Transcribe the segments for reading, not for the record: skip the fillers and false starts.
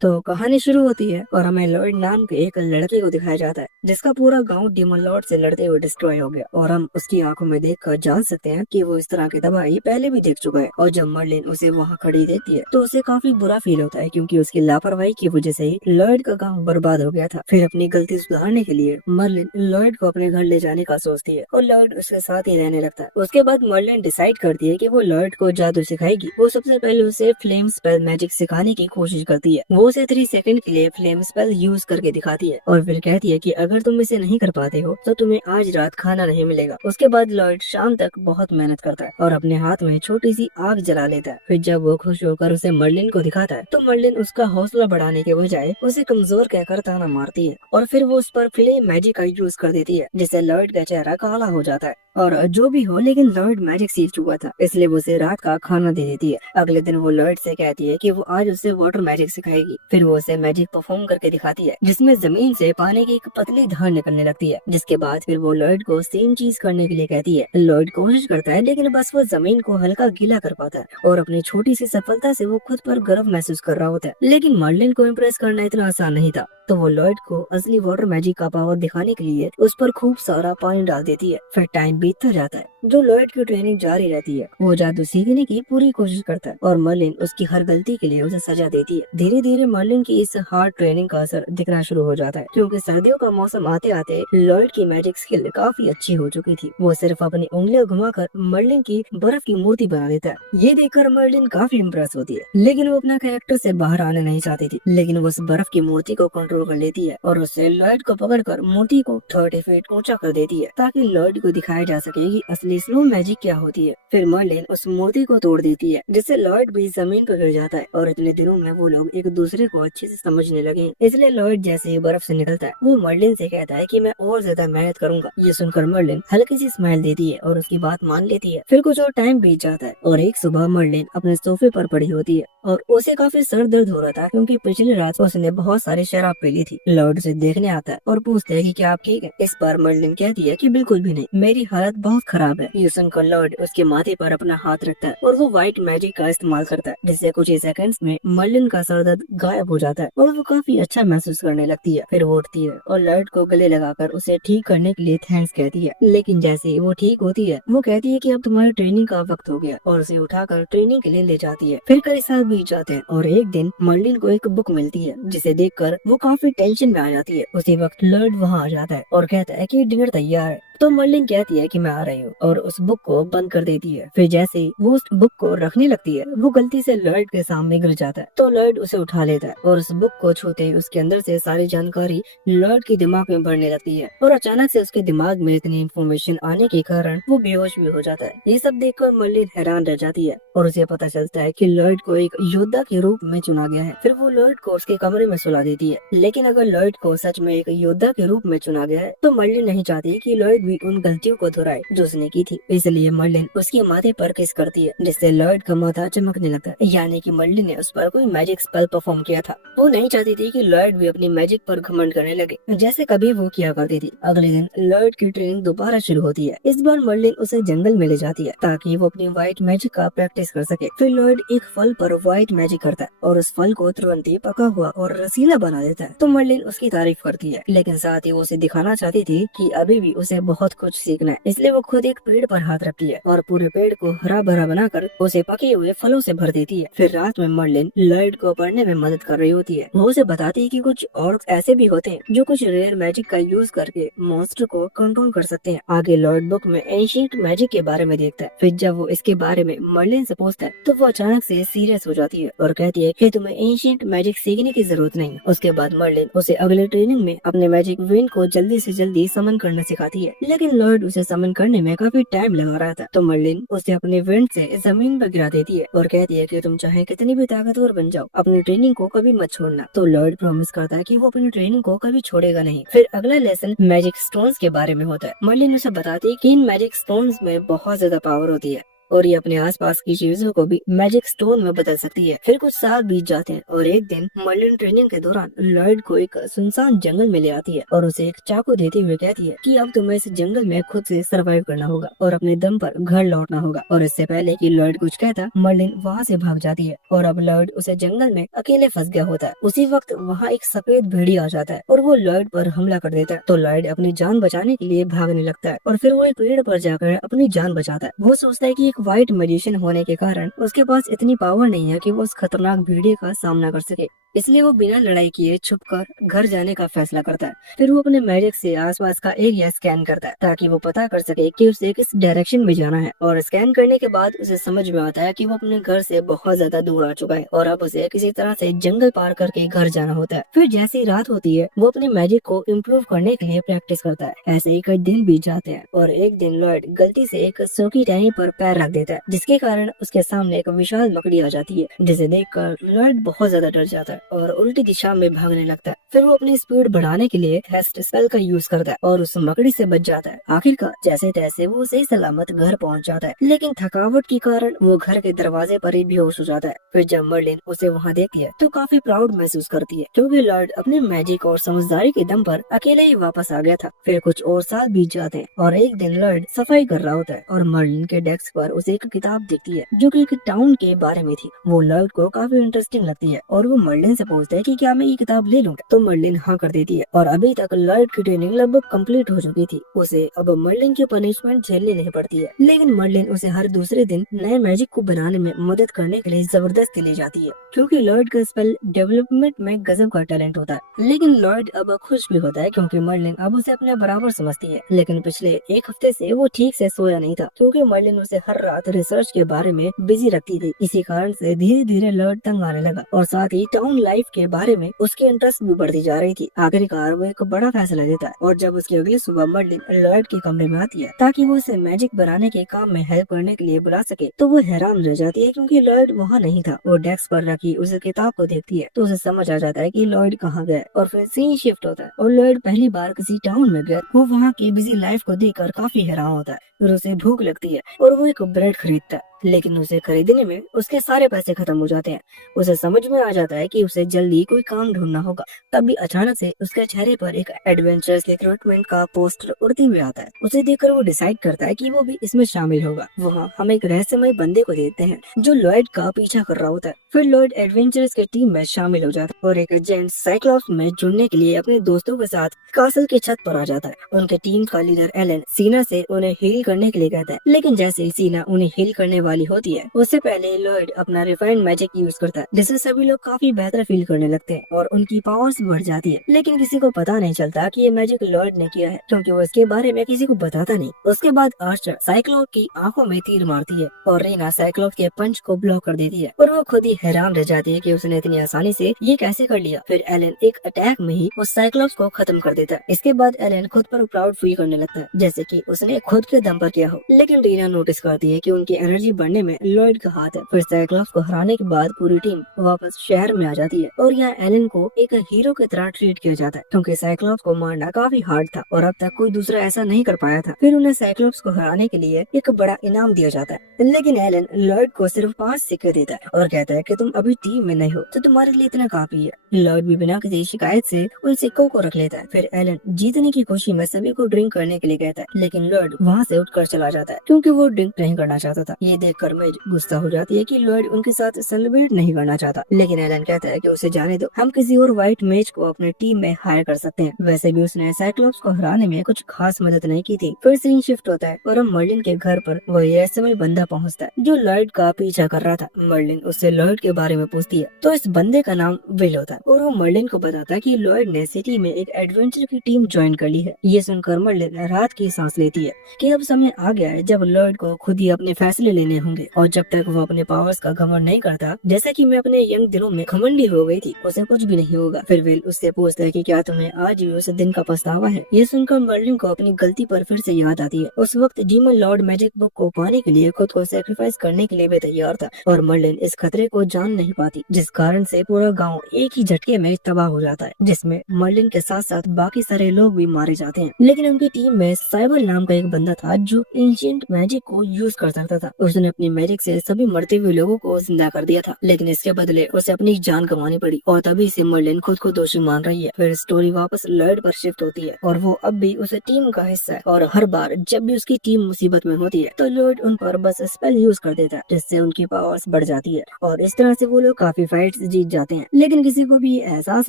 तो कहानी शुरू होती है और हमें लॉर्ड नाम के एक लड़के को दिखाया जाता है जिसका पूरा गांव डीमन लॉर्ड से लड़ते हुए डिस्ट्रॉय हो गया और हम उसकी आंखों में देखकर जान सकते हैं कि वो इस तरह की तबाही पहले भी देख चुका है। और जब मर्लिन उसे वहां खड़ी देखती है तो उसे काफी बुरा फील होता है क्योंकि उसकी लापरवाही की वजह से ही लॉर्ड का गाँव बर्बाद हो गया था। फिर अपनी गलती सुधारने के लिए मर्लिन लॉर्ड को अपने घर ले जाने का सोचती है और लॉर्ड उसके साथ ही रहने लगता है। उसके बाद मर्लिन डिसाइड करती है कि वो लॉर्ड को जादू सिखाएगी। वो सबसे पहले उसे फ्लेम स्पेल मैजिक सिखाने की कोशिश करती है। वो उसे 3 सेकंड के लिए फ्लेम स्पेल यूज करके दिखाती है और फिर कहती है कि अगर तुम इसे नहीं कर पाते हो तो तुम्हें आज रात खाना नहीं मिलेगा। उसके बाद लॉर्ड शाम तक बहुत मेहनत करता है और अपने हाथ में छोटी सी आग जला लेता है। फिर जब वो खुश होकर उसे मर्लिन को दिखाता है तो मर्लिन उसका हौसला बढ़ाने के बजाय उसे कमजोर कहकर ताना मारती है और फिर वो उस पर फ्लेम मैजिक का यूज कर देती है जिससे लॉर्ड का चेहरा काला हो जाता है। और जो भी हो लेकिन लॉर्ड मैजिक सीख चुका था इसलिए वो उसे रात का खाना दे देती है। अगले दिन वो लॉर्ड से कहती है कि वो आज उसे वाटर मैजिक सिखाएगी। फिर वो उसे मैजिक परफॉर्म करके दिखाती है जिसमें जमीन से पानी की एक पतली धार निकलने लगती है। जिसके बाद फिर वो लॉर्ड को सेम चीज करने के लिए कहती है। लॉर्ड कोशिश करता है लेकिन बस वो जमीन को हल्का गीला कर पाता है और अपनी छोटी सी सफलता से वो खुद पर गर्व महसूस कर रहा होता है। लेकिन मर्लिन को इम्प्रेस करना इतना आसान नहीं था तो वो लॉर्ड को असली वाटर मैजिक का पावर दिखाने के लिए उस पर खूब सारा पानी डाल देती है। फिर टाइम बीतता जाता है। जो लॉर्ड की ट्रेनिंग जारी रहती है वो जादू सीखने की पूरी कोशिश करता है और मर्लिन उसकी हर गलती के लिए उसे सजा देती है। धीरे धीरे मर्लिन की इस हार्ड ट्रेनिंग का असर दिखना शुरू हो जाता है क्योंकि सर्दियों का मौसम आते आते लॉर्ड की मैजिक स्किल काफी अच्छी हो चुकी थी। वो सिर्फ अपनी उंगलियां घुमाकर मर्लिन की बर्फ की मूर्ति बना देता है। ये देखकर मर्लिन काफी इम्प्रेस होती है लेकिन वो अपना कैरेक्टर से बाहर आने नहीं चाहती थी। लेकिन वो उस बर्फ की मूर्ति को कंट्रोल कर लेती है और उससे लॉर्ड को पकड़कर मूर्ति को 30 फीट ऊंचा कर देती है ताकि लॉर्ड को दिखाया जा सके कि असली स्नो मैजिक क्या होती है। फिर मर्लिन उस मूर्ति को तोड़ देती है जिससे लॉर्ड भी जमीन पर गिर जाता है और इतने दिनों में वो लोग एक दूसरे को अच्छे से समझने लगे। इसलिए लॉर्ड जैसे ही बर्फ से निकलता है वो मर्लिन से कहता है कि मैं और ज्यादा मेहनत करूंगा। ये सुनकर मर्लिन हल्की सी स्माइल देती है और उसकी बात मान लेती है। फिर कुछ और टाइम बीत जाता है और एक सुबह मर्लिन अपने सोफे पर पड़ी होती है और उसे काफी सर दर्द हो रहा था क्योंकि पिछली रात उसने बहुत सारी शराब पी ली थी। लॉर्ड उसे देखने आता है और पूछता है कि क्या आप ठीक है। इस बार मर्लिन कहती है कि बिल्कुल भी नहीं, मेरी हालत बहुत खराब है। ये सुनकर लॉर्ड उसके माथे पर अपना हाथ रखता है और वो व्हाइट मैजिक का इस्तेमाल करता है जिससे कुछ ही सेकंड्स में मर्लिन का सर दर्द गायब हो जाता है और वो काफी अच्छा महसूस करने लगती है। फिर वो उठती है और लॉर्ड को गले लगाकर उसे ठीक करने के लिए थैंक्स कहती है। लेकिन जैसे ही वो ठीक होती है वो कहती है कि अब तुम्हारी ट्रेनिंग का वक्त हो गया और उसे उठाकर ट्रेनिंग के लिए ले जाती है। फिर कई साल बीत जाते हैं और एक दिन मर्लिन को एक बुक मिलती है जिसे देखकर वो काफी टेंशन में आ जाती है। उसी वक्त लॉर्ड वहाँ आ जाता है और कहता है कि डिनर तैयार है। तो मर्लिन कहती है कि मैं आ रही हूँ और उस बुक को बंद कर देती है। फिर जैसे ही वो उस बुक को रखने लगती है वो गलती से लॉर्ड के सामने गिर जाता है तो लॉर्ड उसे उठा लेता है और उस बुक को छूते ही उसके अंदर से सारी जानकारी लॉर्ड के दिमाग में भरने लगती है और अचानक से उसके दिमाग में इतनी इन्फॉर्मेशन आने के कारण वो बेहोश भी हो जाता है। ये सब देखकर मर्लिन हैरान रह जाती है और उसे पता चलता है कि लॉर्ड को एक योद्धा के रूप में चुना गया है। फिर वो लॉर्ड को उसके कमरे में सुला देती है। लेकिन अगर लॉर्ड को सच में एक योद्धा के रूप में चुना गया है तो मर्लिन नहीं चाहती कि लॉर्ड भी उन गलतियों को दोहराए जो उसने की थी। इसलिए मर्लिन उसके माथे पर किस करती है जिससे लॉर्ड का माथा चमकने लगता है, यानी कि मर्लिन ने उस पर कोई मैजिक स्पेल परफॉर्म किया था। वो नहीं चाहती थी कि लॉर्ड भी अपनी मैजिक पर घमंड करने लगे जैसे कभी वो किया करती थी। अगले दिन लॉर्ड की ट्रेनिंग दोबारा शुरू होती है। इस बार मर्लिन उसे जंगल में ले जाती है ताकि वो अपनी व्हाइट मैजिक का प्रैक्टिस कर सके। फिर लॉर्ड एक फल पर व्हाइट मैजिक करता है और उस फल को तुरंत ही पका हुआ और रसीला बना देता है। तो मर्लिन उसकी तारीफ करती है लेकिन साथ ही वो उसे दिखाना चाहती थी कि अभी भी उसे बहुत कुछ सीखना है। इसलिए वो खुद एक पेड़ पर हाथ रखती है और पूरे पेड़ को हरा भरा बनाकर उसे पके हुए फलों से भर देती है। फिर रात में मर्लिन लॉर्ड को पढ़ने में मदद कर रही होती है। वो उसे बताती है कि कुछ और ऐसे भी होते हैं जो कुछ रेयर मैजिक का यूज करके मॉन्स्टर को कंट्रोल कर सकते हैं। आगे लॉर्ड बुक में एंशिएंट मैजिक के बारे में देखता है। फिर जब वो इसके बारे में मर्लिन से पूछता है तो वो अचानक से सीरियस हो जाती है और कहती है कि तुम्हें एंशिएंट मैजिक सीखने की जरूरत नहीं। उसके बाद मर्लिन उसे अगले ट्रेनिंग में अपने मैजिक विंड को जल्दी से जल्दी समन करना सिखाती है। लेकिन लॉर्ड उसे समन करने में काफी टाइम लगा रहा था तो मर्लिन उसे अपने विंड से जमीन पर गिरा देती है और कहती है कि तुम चाहे कितनी भी ताकतवर बन जाओ अपनी ट्रेनिंग को कभी मत छोड़ना। तो लॉर्ड प्रॉमिस करता है कि वो अपनी ट्रेनिंग को कभी छोड़ेगा नहीं। फिर अगला लेसन मैजिक स्टोन्स के बारे में होता है। मर्लिन उसे बताती है कि इन मैजिक स्टोन्स में बहुत ज्यादा पावर होती है और ये अपने आसपास की चीजों को भी मैजिक स्टोन में बदल सकती है। फिर कुछ साल बीत जाते हैं और एक दिन मर्लिन ट्रेनिंग के दौरान लॉयड को एक सुनसान जंगल में ले आती है और उसे एक चाकू देते हुए कहती है कि अब तुम्हें इस जंगल में खुद से सरवाइव करना होगा और अपने दम पर घर लौटना होगा। और इससे पहले कि लॉयड कुछ कहता, मर्लिन वहाँ से भाग जाती है और अब लॉयड उसे जंगल में अकेले फंस गया होता है। उसी वक्त वहाँ एक सफेद भेड़िया आ जाता है और वो लॉयड पर हमला कर देता है। तो लॉयड अपनी जान बचाने के लिए भागने लगता है और फिर वो एक पेड़ पर जाकर अपनी जान बचाता है। वो सोचता है कि एक व्हाइट मैजिशियन होने के कारण उसके पास इतनी पावर नहीं है कि वो उस खतरनाक भेड़िए का सामना कर सके, इसलिए वो बिना लड़ाई किए छुपकर घर जाने का फैसला करता है। फिर वो अपने मैजिक से आसपास का एरिया स्कैन करता है ताकि वो पता कर सके कि उसे किस डायरेक्शन में जाना है। और स्कैन करने के बाद उसे समझ में आता है कि वो अपने घर से बहुत ज्यादा दूर आ चुका है और अब उसे किसी तरह से जंगल पार करके घर जाना होता है। फिर जैसे ही रात होती है वो अपने मैजिक को इम्प्रूव करने के लिए प्रैक्टिस करता है। ऐसे ही कई दिन बीत जाते हैं और एक दिन लॉयड गलती से एक सूखी टहनी पर पैर रख देता है, जिसके कारण उसके सामने एक विशाल मकड़ी आ जाती है, जिसे देखकर लॉयड बहुत ज्यादा डर जाता है और उल्टी दिशा में भागने लगता है। फिर वो अपनी स्पीड बढ़ाने के लिए हेस्ट स्पेल का यूज करता है और उस मकड़ी से बच जाता है। आखिरकार जैसे तैसे वो सही सलामत घर पहुंच जाता है, लेकिन थकावट के कारण वो घर के दरवाजे पर ही बेहोश हो जाता है। फिर जब मर्लिन उसे वहाँ देखती है तो काफी प्राउड महसूस करती है, क्योंकि लॉयड अपने मैजिक और समझदारी के दम पर अकेले ही वापस आ गया था। फिर कुछ और साल बीत जाते हैं और एक दिन लॉयड सफाई कर रहा होता है और मर्लिन के डेस्क पर उसे एक किताब दिखती है जो कि एक टाउन के बारे में थी। वो लॉयड को काफी इंटरेस्टिंग लगती है और वो मर्लिन से पूछता है कि क्या मैं ये किताब ले लूं? तो मर्लिन हाँ कर देती है और अभी तक लॉयड की ट्रेनिंग लगभग कंप्लीट हो चुकी थी। उसे अब मर्लिन की पनिशमेंट झेलनी नहीं पड़ती है, लेकिन मर्लिन उसे हर दूसरे दिन नए मैजिक को बनाने में मदद करने के लिए जबरदस्ती ले जाती है, क्योंकि लॉयड का स्पेल डेवलपमेंट में गजब का टैलेंट होता है। लेकिन लॉयड अब खुश भी होता है क्योंकि मर्लिन अब उसे अपने बराबर समझती है। लेकिन पिछले एक हफ्ते से वो ठीक से सोया नहीं था, क्योंकि मर्लिन उसे हर रात रिसर्च के बारे में बिजी रखती थी। इसी कारण से धीरे धीरे लॉयड तंग आने लगा और साथ ही टाउन लाइफ के बारे में उसकी इंटरेस्ट भी बढ़ती जा रही थी। आखिरकार वो एक बड़ा फैसला लेता है और जब उसकी अगली सुबह मर्लिन लॉयड के कमरे में आती है ताकि वो उसे मैजिक बनाने के काम में हेल्प करने के लिए बुला सके, तो वो हैरान रह जाती है क्योंकि लॉयड वहाँ नहीं था। वो डेस्क पर रखी उस किताब को देखती है तो उसे समझ आ जाता है कि लॉयड कहाँ गया और फिर सीन शिफ्ट होता है और लॉयड पहली बार किसी टाउन में गया। वो वहाँ की बिजी लाइफ को देखकर काफी हैरान होता है। फिर उसे भूख लगती है और वो एक ब्रेड खरीदता है, लेकिन उसे खरीदने में उसके सारे पैसे खत्म हो जाते हैं। उसे समझ में आ जाता है कि उसे जल्दी कोई काम ढूंढना होगा। तभी अचानक से उसके चेहरे पर एक एडवेंचरस रिक्रूटमेंट का पोस्टर उड़ते हुए आता है। उसे देखकर वो डिसाइड करता है कि वो भी इसमें शामिल होगा। वहाँ हम एक रहस्यमय बंदे को देखते हैं जो लॉयड का पीछा कर रहा होता है। फिर लॉयड एडवेंचरस की टीम में शामिल हो जाता है और एक एजेंट साइक्लॉप्स में जुड़ने के लिए अपने दोस्तों के साथ कासल की छत पर आ जाता है। उनके टीम का लीडर एलन सीना से उन्हें हील करने के लिए कहता है, लेकिन जैसे ही सीना उन्हें हील करने वाली होती है उससे पहले लॉयड अपना रिफाइंड मैजिक यूज करता है, जिससे सभी लोग काफी बेहतर फील करने लगते हैं और उनकी पावर्स बढ़ जाती है। लेकिन किसी को पता नहीं चलता कि ये मैजिक लॉयड ने किया है, क्योंकि वो इसके बारे में किसी को बताता नहीं। उसके बाद आर्चर साइक्लोप की आंखों में तीर मारती है और रीना साइक्लोप के पंच को ब्लॉक कर देती है और वो खुद ही हैरान रह जाती है कि उसने इतनी आसानी से ये कैसे कर लिया। फिर एलन एक अटैक में ही उस साइक्लोप्स को खत्म कर देता है। इसके बाद एलन खुद पर प्राउड फील करने लगता है, जैसे कि उसने खुद के दम पर किया हो। लेकिन रीना नोटिस करती है कि उनकी एनर्जी बढ़ने में लॉयड का हाथ है। फिर साइक्लोप्स को हराने के बाद पूरी टीम वापस शहर में आ जाती है और यहाँ एलन को एक हीरो की तरह ट्रीट किया जाता है, क्योंकि साइक्लोप्स को मारना काफी हार्ड था और अब तक कोई दूसरा ऐसा नहीं कर पाया था। फिर उन्हें साइक्लोप्स को हराने के लिए एक बड़ा इनाम दिया जाता है, लेकिन एलन लॉयड को सिर्फ 5 सिक्के देता है और कहता है कि तुम अभी टीम में नहीं हो तो तुम्हारे लिए इतना काफी है। लॉयड भी बिना किसी शिकायत से उन सिक्कों को रख लेता है। फिर एलन जीतने की खुशी में सभी को ड्रिंक करने के लिए कहता है, लेकिन लॉयड वहाँ से उठकर चला जाता है क्योंकि वो ड्रिंक नहीं करना चाहता था। ये देखकर मेज गुस्सा हो जाती है कि लॉयड उनके साथ सेलिब्रेट नहीं करना चाहता, लेकिन एलन कहता है कि उसे जाने दो, हम किसी और व्हाइट मेज को अपने टीम में हायर कर सकते हैं। वैसे भी उसने साइक्लोप्स को हराने में कुछ खास मदद नहीं की थी। फिर सीन शिफ्ट होता है और हम मर्लिन के घर पर वही रहस्यमय बंदा पहुंचता है जो लॉयड का पीछा कर रहा था। मर्लिन उससे लॉयड के बारे में पूछती है तो इस बंदे का नाम विल होता है और वो मर्लिन को बताता है कि लॉयड ने सिटी में एक एडवेंचर की टीम ज्वाइन कर ली है। ये सुनकर मर्लिन राहत की सांस लेती है कि अब समय आ गया है जब लॉयड को खुद ही अपने फैसले लेने होंगे और जब तक वो अपने पावर्स का घमंड नहीं करता, जैसे कि मैं अपने यंग दिनों में घमंडी हो गई थी, उसे कुछ भी नहीं होगा। फिर विल उससे पूछता है कि क्या तुम्हें आज भी उस दिन का पछतावा है। ये सुनकर मर्लिन को अपनी गलती पर फिर से याद आती है। उस वक्त डीमन लॉर्ड मैजिक बुक को पाने के लिए खुद को सैक्रिफाइस करने के लिए भी तैयार था और मर्लिन इस खतरे को जान नहीं पाती, जिस कारण से पूरा गाँव एक ही झटके में तबाह हो जाता है, जिसमें मर्लिन के साथ साथ बाकी सारे लोग भी मारे जाते हैं। लेकिन उनकी टीम में साइबर नाम का एक बंदा था जो एंशिएंट मैजिक को यूज कर सकता था। उसने अपनी मैजिक से सभी मरते हुए लोगों को जिंदा कर दिया था, लेकिन इसके बदले उसे अपनी जान गंवानी पड़ी और तभी से मर्लिन खुद को दोषी मान रही है। फिर स्टोरी वापस लॉयड पर शिफ्ट होती है और वो अब भी उसे टीम का हिस्सा है और हर बार जब भी उसकी टीम मुसीबत में होती है तो लॉयड उन पर बस स्पेल यूज कर देता है, जिससे उनकी पावर्स बढ़ जाती है और इस तरह से वो लोग काफी फाइट्स जीत जाते हैं। लेकिन किसी को भी एहसास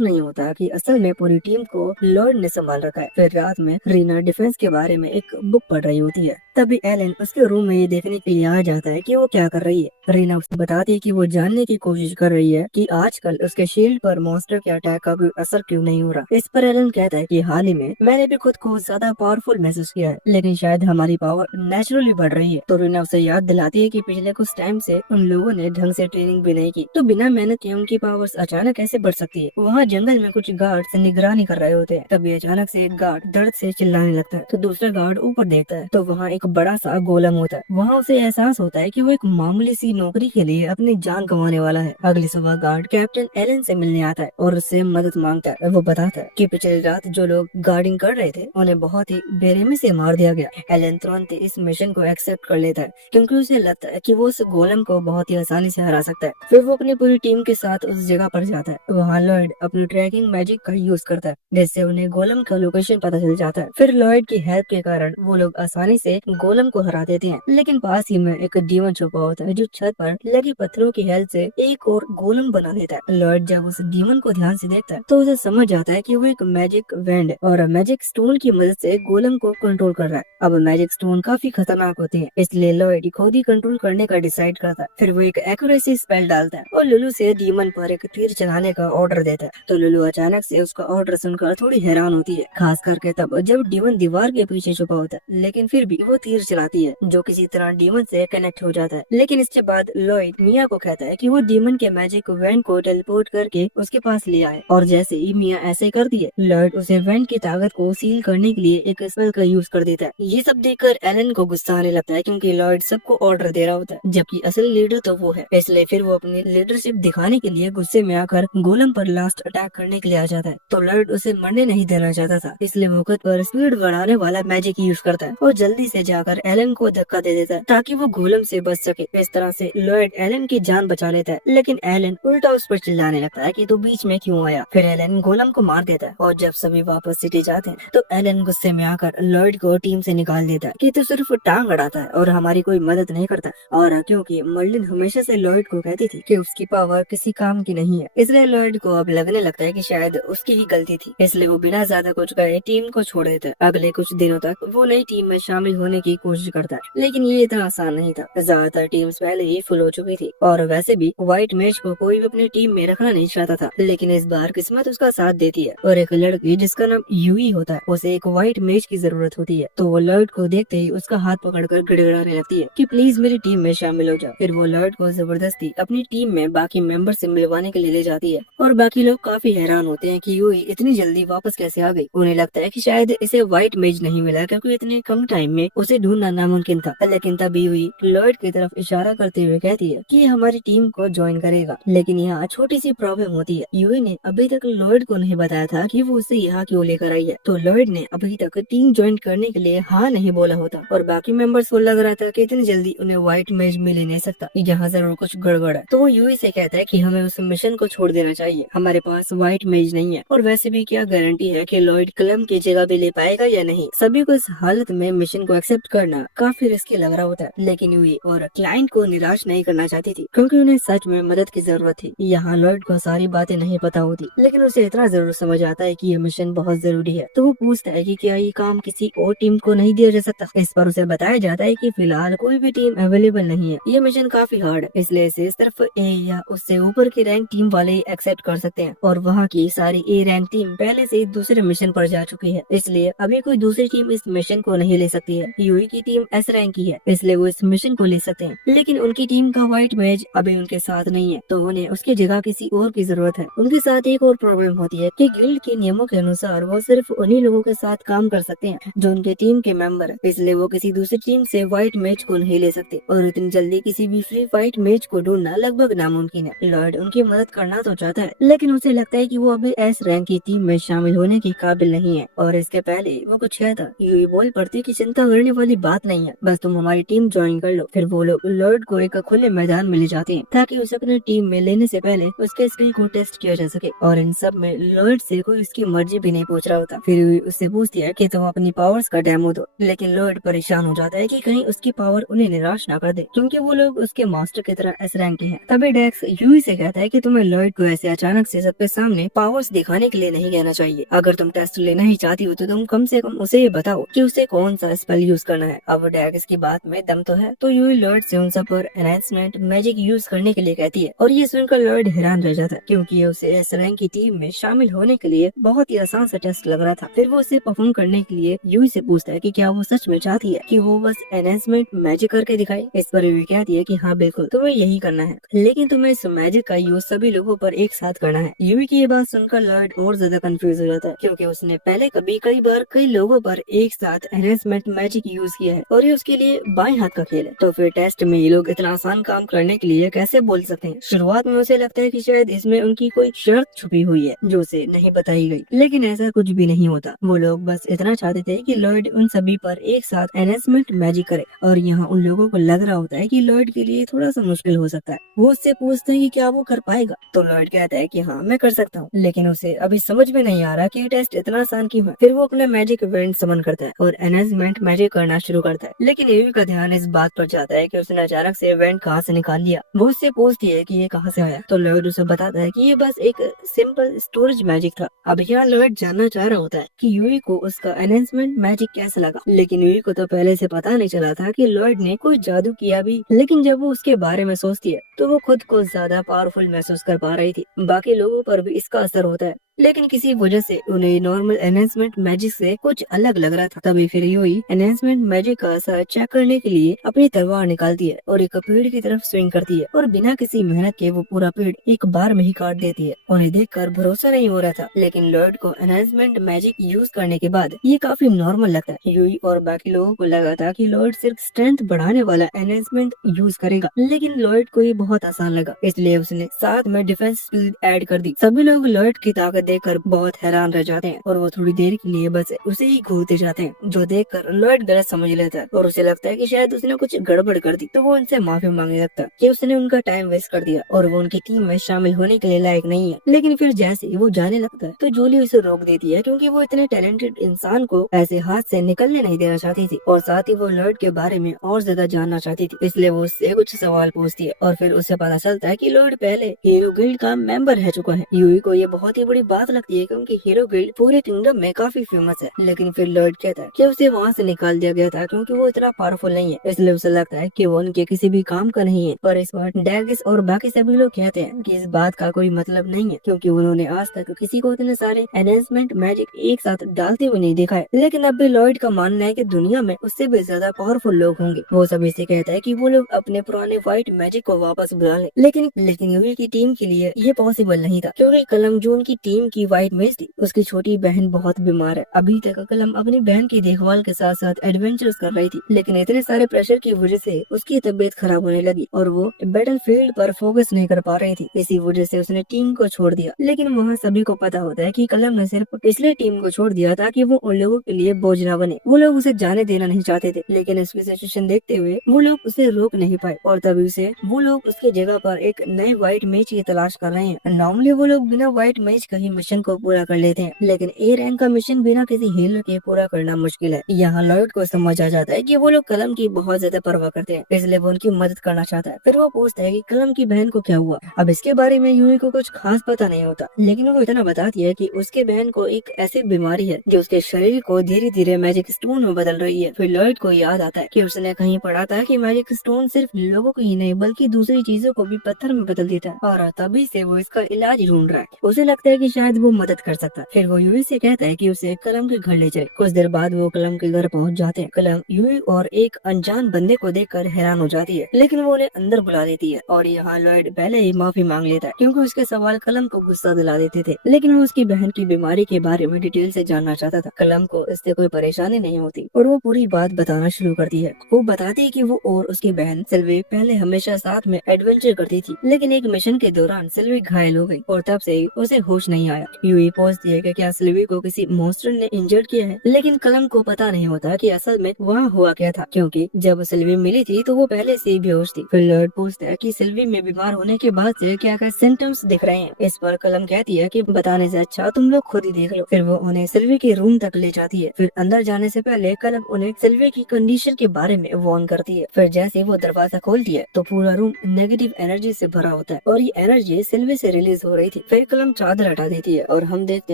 नहीं होता कि असल में पूरी टीम को लॉयड ने संभाल रखा है। फिर रात में रीना डिफेंस के बारे में एक बुक पढ़ रही होती है, तभी एलन उसके रूम में ये देखने के लिए आ जाता है कि वो क्या कर रही है। रीना उसे बताती है कि वो जानने की कोशिश कर रही है कि आजकल उसके शील्ड पर मॉन्स्टर के अटैक का कोई असर क्यों नहीं हो रहा। इस पर एलन कहता है कि हाल ही में मैंने भी खुद को ज्यादा पावरफुल महसूस किया है, लेकिन शायद हमारी पावर नेचुरली बढ़ रही है। तो रीना उसे याद दिलाती है कि पिछले कुछ टाइम से उन लोगों ने ढंग से ट्रेनिंग भी नहीं की, तो बिना मेहनत के उनकी पावर्स अचानक कैसे बढ़ सकती है। वहाँ जंगल में कुछ गार्ड्स निगरानी कर रहे होते हैं, तभी अचानक से एक गार्ड दर्द से चिल्लाने लगता है। तो दूसरा गार्ड ऊपर देखता है तो वहाँ एक बड़ा सा गोलम होता है। वहाँ उसे एहसास होता है कि वो एक मामूली सी नौकरी के लिए अपनी जान गंवाने वाला है। अगली सुबह गार्ड कैप्टन एलन से मिलने आता है और उससे मदद मांगता है। वो बताता है कि पिछली रात जो लोग गार्डिंग कर रहे थे उन्हें बहुत ही बेरहमी से मार दिया गया। एलन तुरंत इस मिशन को एक्सेप्ट कर लेता है क्योंकि उसे लगता है कि वो उस गोलम को बहुत ही आसानी से हरा सकता है। फिर वो अपनी पूरी टीम के साथ उस जगह पर जाता है। वहाँ लॉयड अपनी ट्रैकिंग मैजिक का यूज करता है, जिससे उन्हें गोलम का लोकेशन पता चल जाता है। फिर लॉयड की हेल्प के कारण वो लोग आसानी से गोलम को हरा देते हैं, लेकिन पास ही में एक डीमन छुपा होता है जो छत पर लगी पत्थरों की हेल्प से एक और गोलम बना देता है। लॉयड जब उस डीमन को ध्यान से देखता है तो उसे समझ आता है कि वो एक मैजिक वेंड और मैजिक स्टोन की मदद से गोलम को कंट्रोल कर रहा है। अब मैजिक स्टोन काफी खतरनाक होते हैं, इसलिए लॉयड खुद ही कंट्रोल करने का डिसाइड करता है। फिर वो एक एक्यूरेसी स्पेल डालता है और लुलू से डीमन पर एक तीर चलाने का ऑर्डर देता है। तो लुलू अचानक से उसका ऑर्डर सुनकर थोड़ी हैरान होती है, खास करके तब जब डीमन दीवार के पीछे छुपा होता है, लेकिन फिर भी वो तीर चलाती है जो किसी तरह डीमन से कनेक्ट हो जाता है। लेकिन इसके बाद लॉयड मिया को कहता है कि वो डीमन के मैजिक वेंट को टेलीपोर्ट करके उसके पास ले आए और जैसे ही मिया ऐसे करती है लॉयड उसे वेंट की ताकत को सील करने के लिए एक स्पेल का यूज कर देता है। ये सब देखकर एलन को गुस्सा आने लगता है क्योंकि लॉयड सबको ऑर्डर दे रहा होता है जबकि असल लीडर तो वो है। इसलिए फिर वो अपनी लीडरशिप दिखाने के लिए गुस्से में आकर गोलम पर लास्ट अटैक करने के लिए आ जाता है। तो लॉयड उसे मरने नहीं देना चाहता था, इसलिए वो खुद पर स्पीड बढ़ाने वाला मैजिक यूज करता है और जल्दी से जाकर एलन को धक्का दे देता है ताकि वो गोलम से बच सके। इस तरह से लॉयड एलन की जान बचा लेता है, लेकिन एलन उल्टा उस पर चिल्लाने लगता है कि तू बीच में क्यों आया। फिर एलन गोलम को मार देता है और जब सभी वापस सिटी जाते हैं तो एलन गुस्से में आकर लॉयड को टीम से निकाल देता है कि तू सिर्फ टांग अड़ाता है और हमारी कोई मदद नहीं करता। और क्योंकि मर्लिन हमेशा से लॉयड को कहती थी कि उसकी पावर किसी काम की नहीं है, इसलिए लॉयड को अब लगने लगता है कि शायद उसकी ही गलती थी, इसलिए वो बिना ज्यादा कुछ कहे टीम को छोड़ देता है। अगले कुछ दिनों तक वो नई टीम में शामिल होने की कोशिश करता है, लेकिन ये इतना आसान नहीं था। ज्यादातर टीम्स पहले ही फुल हो चुकी थी और वैसे भी व्हाइट मेज को कोई भी अपनी टीम में रखना नहीं चाहता था। लेकिन इस बार किस्मत उसका साथ देती है और एक लड़की जिसका नाम यूई होता है उसे एक व्हाइट मेज की जरूरत होती है। तो वो लॉयड को देखते ही उसका हाथ पकड़कर गिड़गिड़ाने लगती है कि प्लीज मेरी टीम में शामिल हो जाओ। फिर वो लॉयड को जबरदस्ती अपनी टीम में बाकी मेंबर से मिलवाने के लिए ले जाती है और बाकी लोग काफी हैरान होते हैं कि यूई इतनी जल्दी वापस कैसे आ गई। उन्हें लगता है कि शायद इसे व्हाइट मेज नहीं मिला क्योंकि इतने कम टाइम में उसे ढूंढना नामुमकिन था। लेकिन तभी यूई लॉयड की तरफ इशारा करते हुए कहती है कि हमारी टीम को ज्वाइन करेगा। लेकिन यहाँ छोटी सी प्रॉब्लम होती है, यूई ने अभी तक लॉयड को नहीं बताया था कि वो उसे यहाँ क्यों लेकर आई है। तो लॉयड ने अभी तक टीम ज्वाइन करने के लिए हाँ नहीं बोला होता और बाकी मेंबर्स को लग रहा था कि इतनी जल्दी उन्हें व्हाइट मेज मिल ही नहीं सकता, यहाँ जरूर कुछ गड़बड़ है। तो वो यूई से कहता है कि हमें उस मिशन को छोड़ देना चाहिए, हमारे पास व्हाइट मेज नहीं है और वैसे भी क्या गारंटी है कि लॉयड क्लम की जगह भी ले पाएगा या नहीं। सभी को इस हालत में मिशन को एक्सेप्ट करना काफी रिस्की लग रहा होता है, लेकिन यूई और क्लाइंट को निराश नहीं करना चाहती थी क्योंकि उन्हें सच में मदद की जरूरत थी। यहाँ लॉयड को सारी बातें नहीं पता होती, लेकिन उसे इतना जरूर समझ आता है कि ये मिशन बहुत जरूरी है। तो वो पूछता है कि क्या ये काम किसी और टीम को नहीं दिया जा सकता। इस पर उसे बताया जाता है कि फिलहाल कोई भी टीम अवेलेबल नहीं है, ये मिशन काफी हार्ड है, इसलिए इसे सिर्फ ए या उससे ऊपर की रैंक टीम वाले ही एक्सेप्ट कर सकते हैं और वहाँ की सारी ए रैंक टीम पहले से दूसरे मिशन पर जा चुकी है, इसलिए अभी कोई दूसरी टीम इस मिशन को नहीं ले सकती है। यूई की टीम एस रैंक की है, इसलिए वो इस मिशन को ले सकते हैं, लेकिन उनकी टीम का व्हाइट मेज अभी उनके साथ नहीं है, तो उन्हें उसकी जगह किसी और की जरूरत है। उनके साथ एक और प्रॉब्लम होती है कि गिल्ड के नियमों के अनुसार वो सिर्फ उन्हीं लोगों के साथ काम कर सकते हैं जो उनके टीम के मेंबर है, इसलिए वो किसी दूसरी टीम से व्हाइट मेज को नहीं ले सकते और इतनी जल्दी किसी भी फ्री व्हाइट मेज को ढूंढना लगभग नामुमकिन है। लॉयड उनकी मदद करना तो चाहता है, लेकिन उसे लगता है कि वो अभी एस रैंक की टीम में शामिल होने के काबिल नहीं है और इसके पहले वो कुछ कहता यूई बोल पड़ती कि चिंता करने वाली बात नहीं है, बस तुम हमारी टीम ज्वाइन कर लो। लो। फिर वो लोग लॉर्ड को एक खुले मैदान में ले जाते हैं ताकि उसे अपनी टीम में लेने से पहले उसके स्किल को टेस्ट किया जा सके। और इन सब में लॉर्ड से कोई उसकी मर्जी भी नहीं पूछ रहा होता। फिर उससे पूछती है कि तुम अपनी पावर्स का डेमो दो, लेकिन लॉर्ड परेशान हो जाता है कि कहीं उसकी पावर उन्हें निराश ना कर दे, क्योंकि वो लोग उसके मास्टर की तरह एस रैंक के हैं। तभी डेक्स यूई से कहता है कि तुम्हें लॉर्ड को ऐसे अचानक से सबके सामने पावर्स दिखाने के लिए नहीं कहना चाहिए। अगर तुम टेस्ट लेना ही चाहती हो तो तुम कम से कम उसे ये बताओ कि उसे कौन सा स्पेल यूज करना है। अब डेक्स की बात में दम तो है, तो यूई लॉर्ड से उन सब पर एनहांसमेंट मैजिक यूज करने के लिए कहती है। और ये सुनकर लॉर्ड हैरान रह जाता है, क्योंकि उसे एस रैंक की टीम में शामिल होने के लिए बहुत ही आसान सा टेस्ट लग रहा था। फिर वो उसे परफॉर्म करने के लिए यूई से पूछता है कि क्या वो सच में चाहती है कि वो बस एनहांसमेंट मैजिक करके दिखाए। इस पर यूई कहती है कि हाँ बिल्कुल, तुम्हें यही करना है, लेकिन तुम्हें इस मैजिक का यूज सभी लोगों पर एक साथ करना है। यूई की ये बात सुनकर लॉर्ड और ज्यादा कंफ्यूज हो जाता है, क्योंकि उसने पहले कई बार कई लोगों पर एक साथ एनहांसमेंट मैजिक यूज किया है और ये उसके लिए बाएं हाथ का खेल है। तो फिर टेस्ट में ये लोग इतना आसान काम करने के लिए कैसे बोल सकते हैं। शुरुआत में उसे लगता है कि शायद इसमें उनकी कोई शर्त छुपी हुई है जो उसे नहीं बताई गई, लेकिन ऐसा कुछ भी नहीं होता। वो लोग बस इतना चाहते थे कि लॉर्ड उन सभी पर एक साथ एनहांसमेंट मैजिक करे। और यहाँ उन लोगों को लग रहा होता है कि लॉर्ड के लिए थोड़ा सा मुश्किल हो सकता है। वो उससे पूछते हैं कि क्या वो कर पाएगा, तो लॉर्ड कहता है कि हाँ मैं कर सकता हूँ, लेकिन उसे अभी समझ में नहीं आ रहा कि ये टेस्ट इतना आसान क्यों है। फिर वो अपना मैजिक इवेंट समन करता है और एनहांसमेंट मैजिक करना शुरू करता है, लेकिन यूई का ध्यान इस बात पर जाता है कि उसने अचानक से इवेंट कहाँ से निकाल लिया। वो उससे पूछती है कि ये कहाँ से आया, तो लॉर्ड उसे बताता है कि ये बस एक सिंपल स्टोरेज मैजिक था। अब यहाँ लॉर्ड जानना चाह रहा होता है कि यूई को उसका एनहांसमेंट मैजिक कैसे लगा, लेकिन यूई को तो पहले से पता नहीं चला था कि लॉर्ड ने कोई जादू किया भी। लेकिन जब वो उसके बारे में सोचती है तो वो खुद को ज्यादा पावरफुल महसूस कर पा रही थी। बाकी लोगों पर भी इसका असर होता है, लेकिन किसी वजह से उन्हें नॉर्मल एनहांसमेंट मैजिक से कुछ अलग लग रहा था। तभी फिर यूई एनहांसमेंट मैजिक का असर चेक करने के लिए अपनी तलवार निकालती है और एक पेड़ की तरफ स्विंग करती है और बिना किसी मेहनत के वो पूरा पेड़ एक बार में ही काट देती है। उन्हें देखकर भरोसा नहीं हो रहा था, लेकिन लॉर्ड को एनहांसमेंट मैजिक यूज करने के बाद ये काफी नॉर्मल लगता है। यूई और बाकी लोगों को लगा था कि लॉर्ड सिर्फ स्ट्रेंथ बढ़ाने वाला एनहांसमेंट यूज करेगा, लेकिन लॉर्ड को ये बहुत आसान लगा, इसलिए उसने साथ में डिफेंस स्किल ऐड कर दी। सभी लोग लॉर्ड की ताकत देखकर बहुत हैरान रह जाते हैं और वो थोड़ी देर के लिए बस उसे ही घूरते जाते हैं, जो देखकर लॉर्ड गलत समझ लेता है और उसे लगता है कि शायद उसने कुछ गड़बड़ कर दी। तो वो उनसे माफी मांगने लगता है कि उसने उनका टाइम वेस्ट कर दिया और वो उनकी टीम में शामिल होने के लिए लायक नहीं है। लेकिन फिर जैसे ही वो जाने लगता है तो जूली उसे रोक देती है, क्योंकि वो इतने टैलेंटेड इंसान को ऐसे हाथ से निकलने नहीं देना चाहती थी और साथ ही वो लॉर्ड के बारे में और ज्यादा जानना चाहती थी। इसलिए वो उससे कुछ सवाल पूछती है और फिर उसे पता चलता है कि लॉर्ड पहले हीरो गिल्ड का मेंबर रह चुका है। यूई को ये बहुत ही बड़ी बात लगती है, क्योंकि हीरो गिल्ड पूरे किंगडम में काफी फेमस है। लेकिन फिर लॉर्ड कहता है कि उसे वहाँ से निकाल दिया गया था क्योंकि वो इतना पावरफुल नहीं है, इसलिए उसे लगता है कि वो उनके किसी भी काम का नहीं है। पर इस बार डैगिस और बाकी सभी लोग कहते हैं कि इस बात का कोई मतलब नहीं है, क्योंकि उन्होंने आज तक किसी को इतने सारे एनहांसमेंट मैजिक एक साथ डालते हुए नहीं देखा है। लेकिन अब भी लॉर्ड का मानना है कि दुनिया में उससे भी ज्यादा पावरफुल लोग होंगे। वो सभी से कहता है कि वो लोग अपने पुराने व्हाइट मैजिक को वापस बुला ले। लेकिन यूई की टीम के लिए ये पॉसिबल नहीं था, क्योंकि कलम जो उनकी टीम की व्हाइट मेज थी, उसकी छोटी बहन बहुत बीमार है। अभी तक कलम अपनी बहन की देखभाल के साथ साथ एडवेंचर्स कर रही थी, लेकिन इतने सारे प्रेशर की वजह से उसकी तबीयत खराब होने लगी और वो बैटल फील्ड पर फोकस नहीं कर पा रही थी। इसी वजह से उसने टीम को छोड़ दिया। लेकिन वहाँ सभी को पता होता है कि कलम ने सिर्फ इसलिए टीम को छोड़ दिया ताकि वो उन लोगों के लिए बोझ न बने। वो लोग उसे जाने देना नहीं चाहते थे, लेकिन इसकी सिचुएशन देखते हुए वो लोग उसे रोक नहीं पाए और तभी उसे वो लोग उसकी जगह पर एक नई व्हाइट मेज की तलाश कर रहे हैं। नॉर्मली वो लोग बिना व्हाइट मेज का ही मिशन को पूरा कर लेते हैं, लेकिन ए रैंक का मिशन बिना किसी हीलर के पूरा करना मुश्किल है। यहाँ लॉर्ड को समझ आ जाता है कि वो लोग कलम की बहुत ज्यादा परवाह करते हैं, इसलिए वो उनकी मदद करना चाहता है। फिर वो पूछता है कि कलम की बहन को क्या हुआ। अब इसके बारे में यूई को कुछ खास पता नहीं होता, लेकिन वो इतना बताती है कि उसके बहन को एक ऐसी बीमारी है जो उसके शरीर को धीरे धीरे मैजिक स्टोन में बदल रही है। फिर लॉर्ड को याद आता है कि उसने कहीं पढ़ा था कि मैजिक स्टोन सिर्फ लोगों को ही नहीं बल्कि दूसरी चीजों को भी पत्थर में बदल देता है और तभी से वो इसका इलाज ढूंढ रहा है। उसे लगता है कि शायद वो मदद कर सकता है। फिर वो यूई से कहता है कि उसे कलम के घर ले जाए। कुछ देर बाद वो कलम के घर पहुंच जाते हैं। कलम यूई और एक अनजान बंदे को देखकर हैरान हो जाती है, लेकिन वो उन्हें अंदर बुला देती है और यहाँ लॉर्ड पहले ही माफी मांग लेता है, क्योंकि उसके सवाल कलम को गुस्सा दिला देते थे। लेकिन वो उसकी बहन की बीमारी के बारे में डिटेल से जानना चाहता था। कलम को इससे कोई परेशानी नहीं होती और वो पूरी बात बताना शुरू करती है। वो बताती है कि वो और उसकी बहन सिल्वी पहले हमेशा साथ में एडवेंचर करती थी, लेकिन एक मिशन के दौरान सिल्वी घायल हो गई और तब से ही उसे होश नहीं आया। यूई पूछती है कि क्या सिल्वी को किसी मॉन्स्टर ने इंजर्ड किया है, लेकिन कलम को पता नहीं होता कि असल में वहाँ हुआ क्या था, क्योंकि जब सिल्वी मिली थी तो वो पहले से ही बेहोश थी। फिर लॉर्ड पूछता है कि सिल्वी में बीमार होने के बाद से क्या क्या सिम्टम्स दिख रहे हैं। इस पर कलम कहती है कि बताने से अच्छा तुम लोग खुद ही देख लो। फिर वो उन्हें सिल्वी के रूम तक ले जाती है। फिर अंदर जाने से पहले कलम उन्हें सिल्वी की कंडीशन के बारे में वार्न करती है। फिर जैसे ही वो दरवाजा खोलती है तो पूरा रूम नेगेटिव एनर्जी से भरा होता है और ये एनर्जी सिल्वी से रिलीज हो रही थी। फिर कलम चादर हटा देती है और हम देखते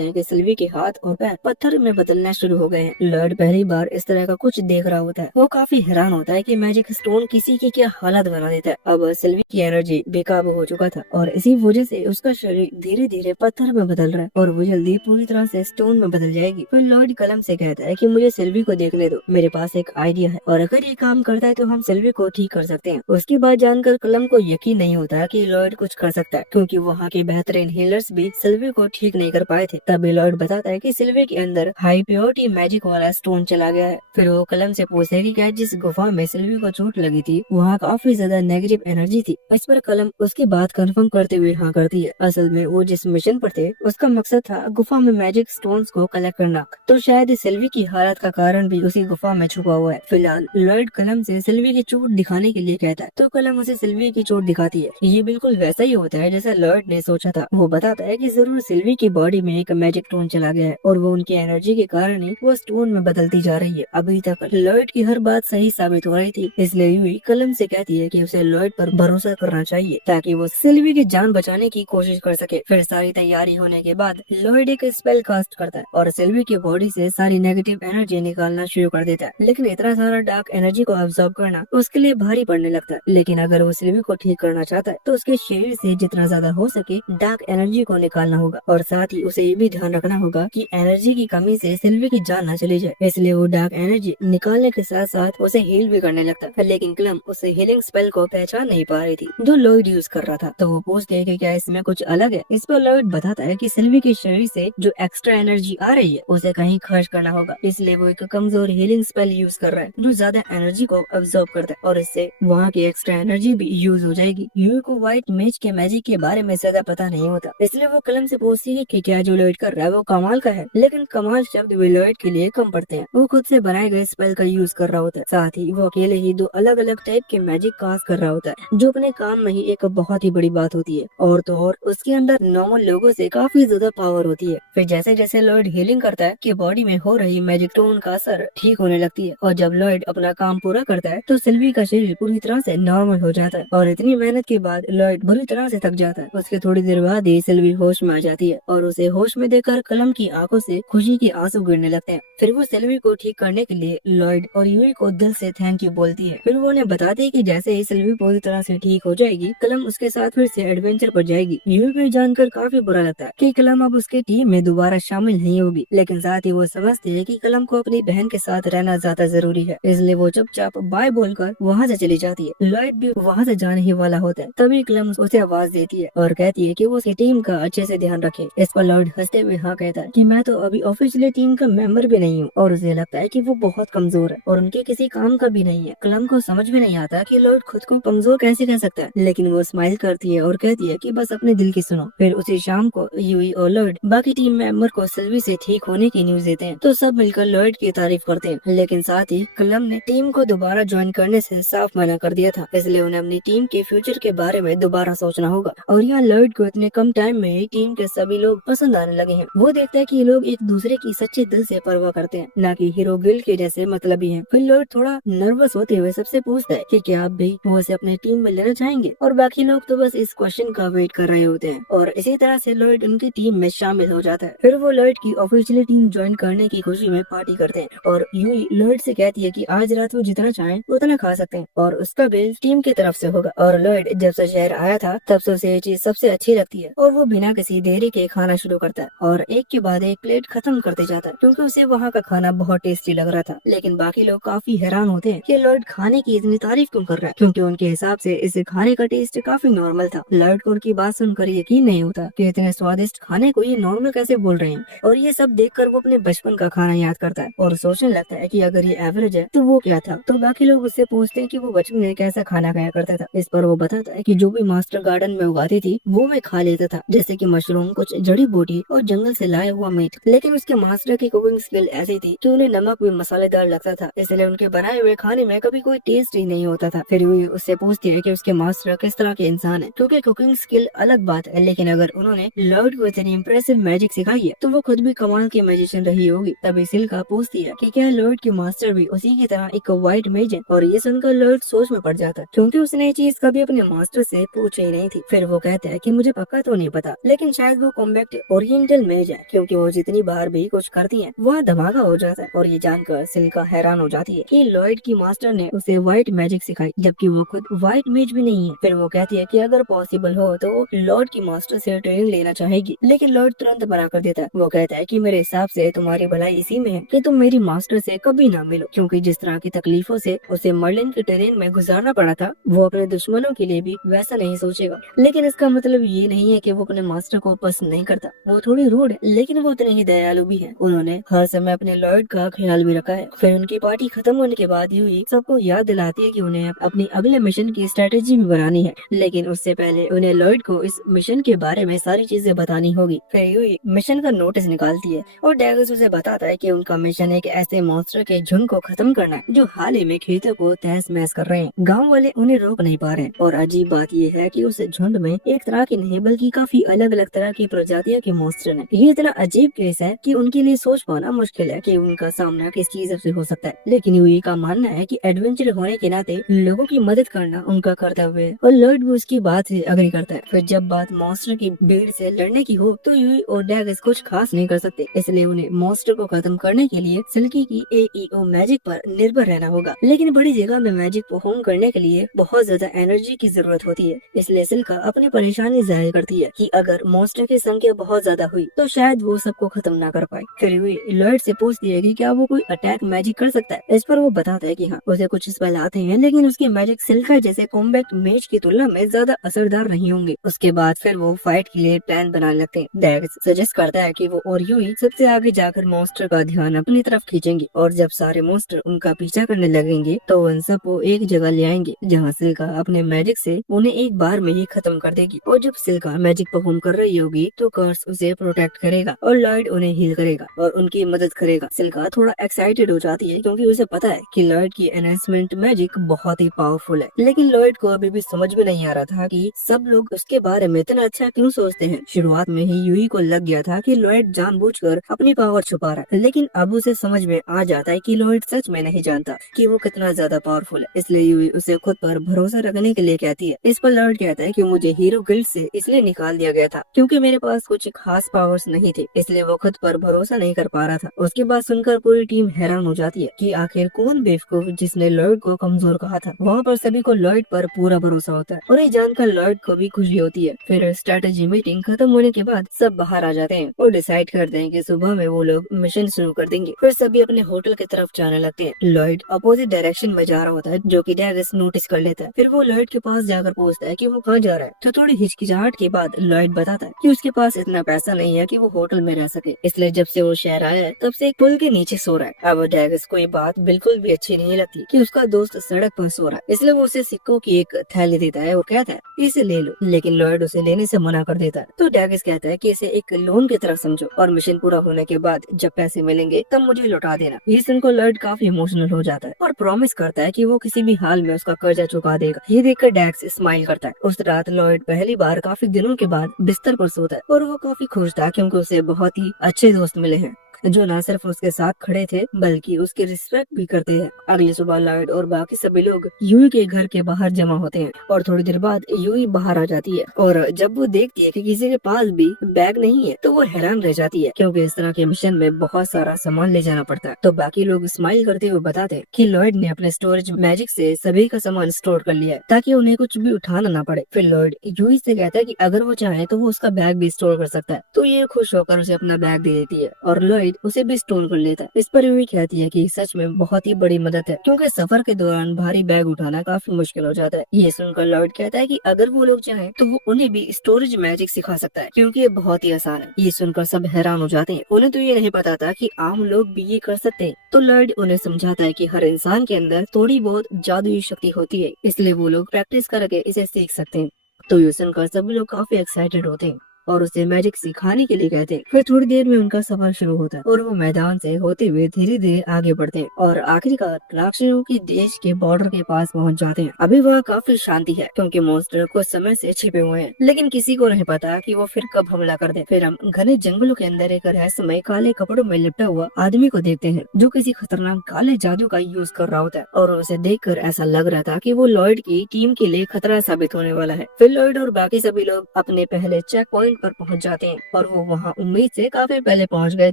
हैं कि सिल्वी के हाथ और पैर पत्थर में बदलना शुरू हो गए हैं। लॉर्ड पहली बार इस तरह का कुछ देख रहा होता है। वो काफी हैरान होता है कि मैजिक स्टोन किसी की क्या हालत बना देता है। अब सिल्वी की एनर्जी बेकाबू हो चुका था और इसी वजह से उसका शरीर धीरे धीरे पत्थर में बदल रहा है और वो जल्दी पूरी तरह से स्टोन में बदल जाएगी। फिर लॉर्ड कलम से कहता है कि मुझे सिल्वी को देखने दो, मेरे पास एक आइडिया है और अगर ये काम करता है तो हम सिल्वी को ठीक कर सकते हैं। उसकी बात जानकर कलम को यकीन नहीं होता कि लॉर्ड कुछ कर सकता है, क्योंकि वहाँ के बेहतरीन हीलर्स भी सिल्वी को ठीक नहीं कर पाए थे। तभी लॉर्ड बताता है कि सिल्वी के अंदर हाई प्योरिटी मैजिक वाला स्टोन चला गया है। फिर वो कलम से पूछता है कि क्या जिस गुफा में सिल्वी को चोट लगी थी वहाँ काफी ज्यादा नेगेटिव एनर्जी थी। इस पर कलम उसकी बात कंफर्म करते हुए हाँ करती है। असल में वो जिस मिशन पर थे उसका मकसद था गुफा में मैजिक स्टोन्स को कलेक्ट करना, तो शायद सिल्वी की हालत का कारण भी उसी गुफा में छुपा हुआ है। फिलहाल लॉर्ड कलम से सिल्वी की चोट दिखाने के लिए कहता है, तो कलम उसे सिल्वी की चोट दिखाती है। ये बिल्कुल वैसा ही होता है जैसा लॉर्ड ने सोचा था। वो बताता है कि जरूर सिल्वी की बॉडी में एक मैजिक स्टोन चला गया है और वो उनकी एनर्जी के कारण ही वो स्टोन में बदलती जा रही है। अभी तक लॉर्ड की हर बात सही साबित हो रही थी, इसलिए यूई कलम से कहती है कि उसे लॉर्ड पर भरोसा करना चाहिए ताकि वो सिल्वी की जान बचाने की कोशिश कर सके। फिर सारी तैयारी होने के बाद लॉर्ड एक स्पेल कास्ट करता है और सिल्वी की बॉडी से सारी नेगेटिव एनर्जी निकालना शुरू कर देता है। लेकिन इतना सारा डार्क एनर्जी को अब्सॉर्ब करना उसके लिए भारी पड़ने लगता है। लेकिन अगर वो सिल्वी को ठीक करना चाहता है तो उसके शरीर से जितना ज्यादा हो सके डार्क एनर्जी को निकालना होगा और साथ ही उसे ये भी ध्यान रखना होगा कि एनर्जी की कमी से सिल्वी की जान न चली जाए। इसलिए वो डार्क एनर्जी निकालने के साथ साथ उसे हील भी करने लगता है। लेकिन क्लम उसे हीलिंग स्पेल को पहचान नहीं पा रही थी जो लॉर्ड यूज कर रहा था, तो वो पूछते हैं कि क्या इसमें कुछ अलग है। इस पर लॉर्ड बताता है कि सिल्वी के शरीर से जो एक्स्ट्रा एनर्जी आ रही है उसे कहीं खर्च करना होगा, इसलिए वो एक कमजोर हीलिंग स्पेल यूज कर रहा है जो ज्यादा एनर्जी को अब्सॉर्ब करता है और इससे वहाँ की एक्स्ट्रा एनर्जी भी यूज हो जाएगी। यूई को व्हाइट मेज के मैजिक के बारे में ज्यादा पता नहीं होता, इसलिए वो कलम से पूछती है कि क्या जो लॉर्ड कर रहा है वो कमाल का है। लेकिन कमाल शब्द भी लॉर्ड के लिए कम पड़ते हैं। वो खुद से बनाए गए स्पेल का यूज कर रहा होता है, साथ ही वो अकेले ही 2 अलग अलग टाइप के मैजिक कास्ट कर रहा होता है जो अपने काम में ही एक बहुत ही बड़ी बात होती है। और तो और उसके अंदर नॉर्मल लोगों से काफी ज्यादा पावर होती है। फिर जैसे जैसे लॉर्ड हीलिंग करता है कि बॉडी में हो रही मैजिक स्टोन का असर ठीक होने लगती है और जब लॉर्ड अपना काम पूरा करता है तो सिल्वी का शरीर पूरी तरह से नॉर्मल हो जाता है और इतनी मेहनत के बाद लॉर्ड बुरी तरह से थक जाता है। उसके थोड़ी देर बाद ही सिल्वी होश में आ जाती है और उसे होश में देखकर कलम की आंखों से खुशी के आंसू गिरने लगते हैं। फिर वो सिल्वी को ठीक करने के लिए लॉर्ड और यूई को दिल से थैंक यू बोलती है। फिर वो उन्हें बताती है कि जैसे ही सिल्वी पूरी तरह से ठीक हो जाएगी कलम उसके साथ फिर से एडवेंचर पर जाएगी। यूई को जानकर काफी बुरा लगता है कि कलम अब उसके टीम में दोबारा शामिल नहीं होगी, लेकिन साथ ही वो समझती है कि कलम को अपनी बहन के साथ रहना ज्यादा जरूरी है, इसलिए वो चुपचाप बाय बोलकर वहाँ से चली जाती है। लॉर्ड भी वहाँ से जाने ही वाला होता है, तभी कलम उसे आवाज देती है और कहती है कि वो उसकी टीम का अच्छे से ध्यान रखे। इस पर लॉर्ड हंसते हुए हाँ कहता है कि मैं तो अभी ऑफिशियली टीम का मेंबर भी नहीं हूँ और उसे लगता है कि वो बहुत कमजोर है और उनके किसी काम का भी नहीं है। कलम को समझ में नहीं आता कि लॉर्ड खुद को कमजोर कैसे कह सकता है, लेकिन वो स्माइल करती है और कहती है कि बस अपने दिल की सुनो। फिर उसी शाम को यूई और लॉर्ड बाकी टीम मेंबर को सिल्वी से ठीक होने की न्यूज देते हैं, तो सब मिलकर लॉर्ड की तारीफ करते हैं। लेकिन साथ ही कलम ने टीम को दोबारा ज्वाइन करने से साफ मना कर दिया था, इसलिए उन्हें अपनी टीम के फ्यूचर के बारे में दोबारा सोचना होगा। और यहाँ लॉर्ड को इतने कम टाइम में ही टीम के सभी लोग पसंद आने लगे हैं। वो देखता है कि ये लोग एक दूसरे की सच्चे दिल से परवाह करते हैं, न कि हीरो गिल्ड के जैसे मतलबी हैं। फिर लॉर्ड थोड़ा नर्वस होते हुए सबसे पूछता है कि क्या आप भी वो उसे अपने टीम में लेना चाहेंगे, और बाकी लोग तो बस इस क्वेश्चन का वेट कर रहे होते हैं और इसी तरह से लॉर्ड उनकी टीम में शामिल हो जाता है। फिर वो लॉर्ड की ऑफिशियली टीम ज्वाइन करने की खुशी में पार्टी करते हैं और यूई लॉर्ड से कहती है कि आज रात वो जितना चाहे उतना खा सकते हैं और उसका बिल टीम की तरफ से होगा। और लॉर्ड जब से शहर आया था तब से उसे ये चीज सबसे अच्छी लगती है और वो बिना किसी देरी के खाना शुरू करता है और एक के बाद एक प्लेट खत्म करते जाता है क्योंकि उसे वहाँ का खाना बहुत टेस्टी लग रहा था। लेकिन बाकी लोग काफी हैरान होते हैं कि लॉर्ड खाने की इतनी तारीफ क्यों कर रहा है, क्योंकि उनके हिसाब से इस खाने का टेस्ट काफी नॉर्मल था। लॉर्ड को उनकी बात सुनकर यकीन नहीं होता कि इतने स्वादिष्ट खाने को ये नॉर्मल कैसे बोल रहे हैं और ये सब देखकर वो अपने बचपन का खाना याद करता है और सोचने लगता है कि अगर ये एवरेज है तो वो क्या था। तो बाकी लोग उससे पूछते हैं कि वो बचपन में कैसा खाना खाया करता था। इस पर वो बताता है कि जो भी मास्टर गार्डन में उगाती थी वो मैं खा लेता था, जैसे कि मशरूम, कुछ कुछ जड़ी बूटी और जंगल से लाया हुआ मीट। लेकिन उसके मास्टर की कुकिंग स्किल ऐसी थी कि उन्हें नमक भी मसालेदार लगता था, इसलिए उनके बनाए हुए खाने में कभी कोई टेस्ट ही नहीं होता था। फिर यूई उससे पूछती है कि उसके मास्टर किस तरह के इंसान है, क्योंकि कुकिंग स्किल अलग बात है, लेकिन अगर उन्होंने लॉर्ड को इतनी इम्प्रेसिव मैजिक सिखाई है तो वो खुद भी कमाल की मैजिशियन रही होगी। तभी सिल्का पूछती है कि क्या लॉर्ड की मास्टर भी उसी की तरह एक व्हाइट मेज है, और ये सुनकर लॉर्ड सोच में पड़ जाता है, क्योंकि उसने ये चीज कभी अपने मास्टर से पूछी ही नहीं थी। फिर वो कहते हैं कि मुझे पक्का तो नहीं पता, लेकिन शायद वो कॉम्बैक्ट ओरिएंटल मेज है, क्योंकि वो जितनी बार भी कुछ करती है वह धमाका हो जाता है। और ये जानकर सिल्का हैरान हो जाती है कि लॉर्ड की मास्टर ने उसे व्हाइट मैजिक सिखाई, जबकि वो खुद व्हाइट मेज भी नहीं है। फिर वो कहती है कि अगर पॉसिबल हो तो वो लॉर्ड की मास्टर से ट्रेनिंग लेना चाहेगी, लेकिन लॉर्ड तुरंत मना कर देता है। वो कहता है कि मेरे हिसाब से तुम्हारी भलाई इसी में है कि तुम मेरी मास्टर से कभी ना मिलो, क्योंकि जिस तरह की तकलीफों से उसे मर्लिन के ट्रेन में गुजारना पड़ा था वो अपने दुश्मनों के लिए भी वैसा नहीं सोचेगा। लेकिन इसका मतलब ये नहीं है कि वो अपने मास्टर को पसंद नहीं करता, वो थोड़ी रूड है लेकिन वो उतने ही दयालु भी है। उन्होंने हर समय अपने लॉर्ड का ख्याल भी रखा है। फिर उनकी पार्टी खत्म होने के बाद यूई सबको याद दिलाती है कि उन्हें अपनी अगले मिशन की स्ट्रेटेजी भी बनानी है, लेकिन उससे पहले उन्हें लॉर्ड को इस मिशन के बारे में सारी चीजें बतानी होगी। फिर यूई मिशन का नोटिस निकालती है और डैगस उसे बताता है कि उनका मिशन एक ऐसे मॉन्स्टर के झुंड को खत्म करना है जो हाल ही में खेतों को तहस महस कर रहे हैं। गाँव वाले उन्हें रोक नहीं पा रहे, और अजीब बात यह है कि उस झुंड में एक तरह की नहीं बल्कि काफी अलग अलग तरह की प्रजातियों के मॉन्स्टर हैं। ये इतना अजीब केस है कि उनके लिए सोच पाना मुश्किल है कि उनका सामना किस चीज से हो सकता है। लेकिन यूई का मानना है कि एडवेंचर होने के नाते लोगों की मदद करना उनका कर्तव्य है, और लॉर्ड भी उसकी बात से अग्री करता है। फिर जब बात मॉन्स्टर की भीड़ से लड़ने की हो तो यूई और डैगस कुछ खास नहीं कर सकते, इसलिए उन्हें मॉन्स्टर को खत्म करने के लिए सिल्की की AEO मैजिक पर निर्भर रहना होगा। लेकिन बड़ी जगह में मैजिक परफॉर्म करने के लिए बहुत ज्यादा एनर्जी की जरूरत होती है, इसलिए सिल्का अपनी परेशानी जाहिर करती है कि अगर मॉन्स्टर की संख्या बहुत ज्यादा हुई तो शायद वो सबको खत्म ना कर पाए। फिर वे लॉर्ड से पूछती है कि क्या वो कोई अटैक मैजिक कर सकता है। इस पर वो बताता है कि हाँ, उसे कुछ स्पेल आते हैं, लेकिन उसके मैजिक सिल्का जैसे कॉम्बैक्ट मेज की तुलना में ज्यादा असरदार नहीं होंगे। उसके बाद फिर वो फाइट के लिए प्लान बनाने लगते हैं। डैग्स सजेस्ट करता है कि वो और यूई सबसे आगे जाकर मॉन्स्टर का ध्यान अपनी तरफ खींचेंगे, और जब सारे मॉन्स्टर उनका पीछा करने लगेंगे तो उन सबको एक जगह ले आएंगे जहाँ सिल्का अपने मैजिक से उन्हें एक बार में ही खत्म कर देगी। और जब सिल्का मैजिक परफॉर्म कर रही होगी तो कर्स उसे प्रोटेक्ट करेगा और लॉर्ड उन्हें हील करेगा और उनकी मदद करेगा। सिल्का थोड़ा एक्साइटेड हो जाती है क्योंकि उसे पता है कि लॉर्ड की एनहांसमेंट मैजिक बहुत ही पावरफुल है, लेकिन लॉर्ड को अभी भी समझ में नहीं आ रहा था कि सब लोग उसके बारे में इतना अच्छा क्यों सोचते हैं। शुरुआत में ही यूई को लग गया था कि लॉर्ड जानबूझकर अपनी पावर छुपा रहा है, लेकिन अब उसे समझ में आ जाता है कि लॉर्ड सच में नहीं जानता कि वो कितना ज्यादा पावरफुल है, इसलिए यूई उसे खुद पर भरोसा रखने के लिए कहती है। इस पर लॉर्ड कहता है कि मुझे हीरो गिल्ड से इसलिए निकाल दिया गया था क्योंकि मेरे पास कुछ खास पावर्स नहीं थे, इसलिए वो खुद पर भरोसा नहीं कर पा रहा था। उसके बाद सुनकर पूरी टीम हैरान हो जाती है कि आखिर कौन बेवकूफ जिसने लॉर्ड को कमजोर कहा था। वहाँ पर सभी को लॉर्ड पर पूरा भरोसा होता है और ये जानकर लॉर्ड को भी खुशी होती है। फिर स्ट्रेटेजी मीटिंग खत्म होने के बाद सब बाहर आ जाते हैं और डिसाइड करते हैं कि सुबह में वो लोग मिशन शुरू कर देंगे। फिर सभी अपने होटल की तरफ जाने लगते हैं। लॉर्ड अपोजिट डायरेक्शन में जा रहा होता है, जो कि डैगस नोटिस कर लेता है। फिर वो लॉर्ड के पास जाकर पूछता है कि वो कहाँ जा रहा है, तो थोड़ी हिचकिचाहट के बाद लॉर्ड बताता है कि उसके पास इतना पैसा नहीं है कि वो होटल में रह सके, इसलिए जब से वो शहर आया है तब से एक पुल के नीचे सो रहा है। अब डैगस को ये बात बिल्कुल भी अच्छी नहीं लगती कि उसका दोस्त सड़क पर सो रहा है, इसलिए वो उसे सिक्कों की एक थैली देता है और कहता है इसे ले लो, लेकिन लॉर्ड उसे लेने से मना कर देता है। तो डैगस कहता है कि इसे एक लोन की तरह समझो और मिशन पूरा होने के बाद जब पैसे मिलेंगे तब मुझे लौटा देना। ये सुनकर लॉर्ड काफी इमोशनल हो जाता है और प्रॉमिस करता है कि वो किसी भी हाल में उसका कर्जा चुका देगा। ये देखकर डैक्स स्माइल करता है। उस रात लॉर्ड पहली बार काफी दिनों के बाद बिस्तर पर सोता है और वो काफी खुश था क्योंकि उसे बहुत ही अच्छे दोस्त मिले हैं जो न सिर्फ उसके साथ खड़े थे बल्कि उसकी रिस्पेक्ट भी करते हैं। अगली सुबह लॉर्ड और बाकी सभी लोग यूई के घर के बाहर जमा होते हैं और थोड़ी देर बाद यूई बाहर आ जाती है और जब वो देखती है कि किसी के पास भी बैग नहीं है तो वो हैरान रह जाती है क्योंकि इस तरह के मिशन में बहुत सारा सामान ले जाना पड़ता है। तो बाकी लोग स्माइल करते हुए बताते हैं कि लॉर्ड ने अपने स्टोरेज मैजिक से सभी का सामान स्टोर कर लिया है ताकि उन्हें कुछ भी उठाना ना पड़े। फिर लॉर्ड यूई से कहता है कि अगर वो चाहे तो वो उसका बैग भी स्टोर कर सकता है, तो ये खुश होकर उसे अपना बैग दे देती है और लॉर्ड उसे भी स्टोर कर लेता है। इस पर यूई कहती है कि सच में बहुत ही बड़ी मदद है क्योंकि सफर के दौरान भारी बैग उठाना काफी मुश्किल हो जाता है। ये सुनकर लॉर्ड कहता है कि अगर वो लोग चाहें तो वो उन्हें भी स्टोरेज मैजिक सिखा सकता है क्योंकि ये बहुत ही आसान है। ये सुनकर सब हैरान हो जाते हैं, उन्हें तो ये नहीं पता था कि आम लोग भी ये कर सकते हैं। तो लॉर्ड उन्हें समझाता है कि हर इंसान के अंदर थोड़ी बहुत जादुई शक्ति होती है, इसलिए वो लोग प्रैक्टिस करके इसे सीख सकते हैं। तो ये सुनकर सभी लोग काफी एक्साइटेड होते हैं और उसे मैजिक सिखाने के लिए कहते हैं। फिर थोड़ी देर में उनका सफर शुरू होता है और वो मैदान से होते हुए धीरे धीरे आगे बढ़ते हैं और आखिरकार राक्षसों के देश के बॉर्डर के पास पहुंच जाते हैं। अभी वहाँ काफी शांति है क्योंकि मॉन्स्टर कुछ समय से छिपे हुए हैं, लेकिन किसी को नहीं पता कि वो फिर कब हमला कर दे। फिर हम घने जंगलों के अंदर एक रहस्यमय काले कपड़ों में लिपटा हुआ आदमी को देखते हैं जो किसी खतरनाक काले जादू का यूज कर रहा होता है और उसे देखकर ऐसा लग रहा था कि वो लॉयड की टीम के लिए खतरा साबित होने वाला है। फिर लॉयड और बाकी सभी लोग अपने पहले चेक पॉइंट पर पहुंच जाते हैं और वो वहाँ उम्मीद से काफी पहले पहुंच गए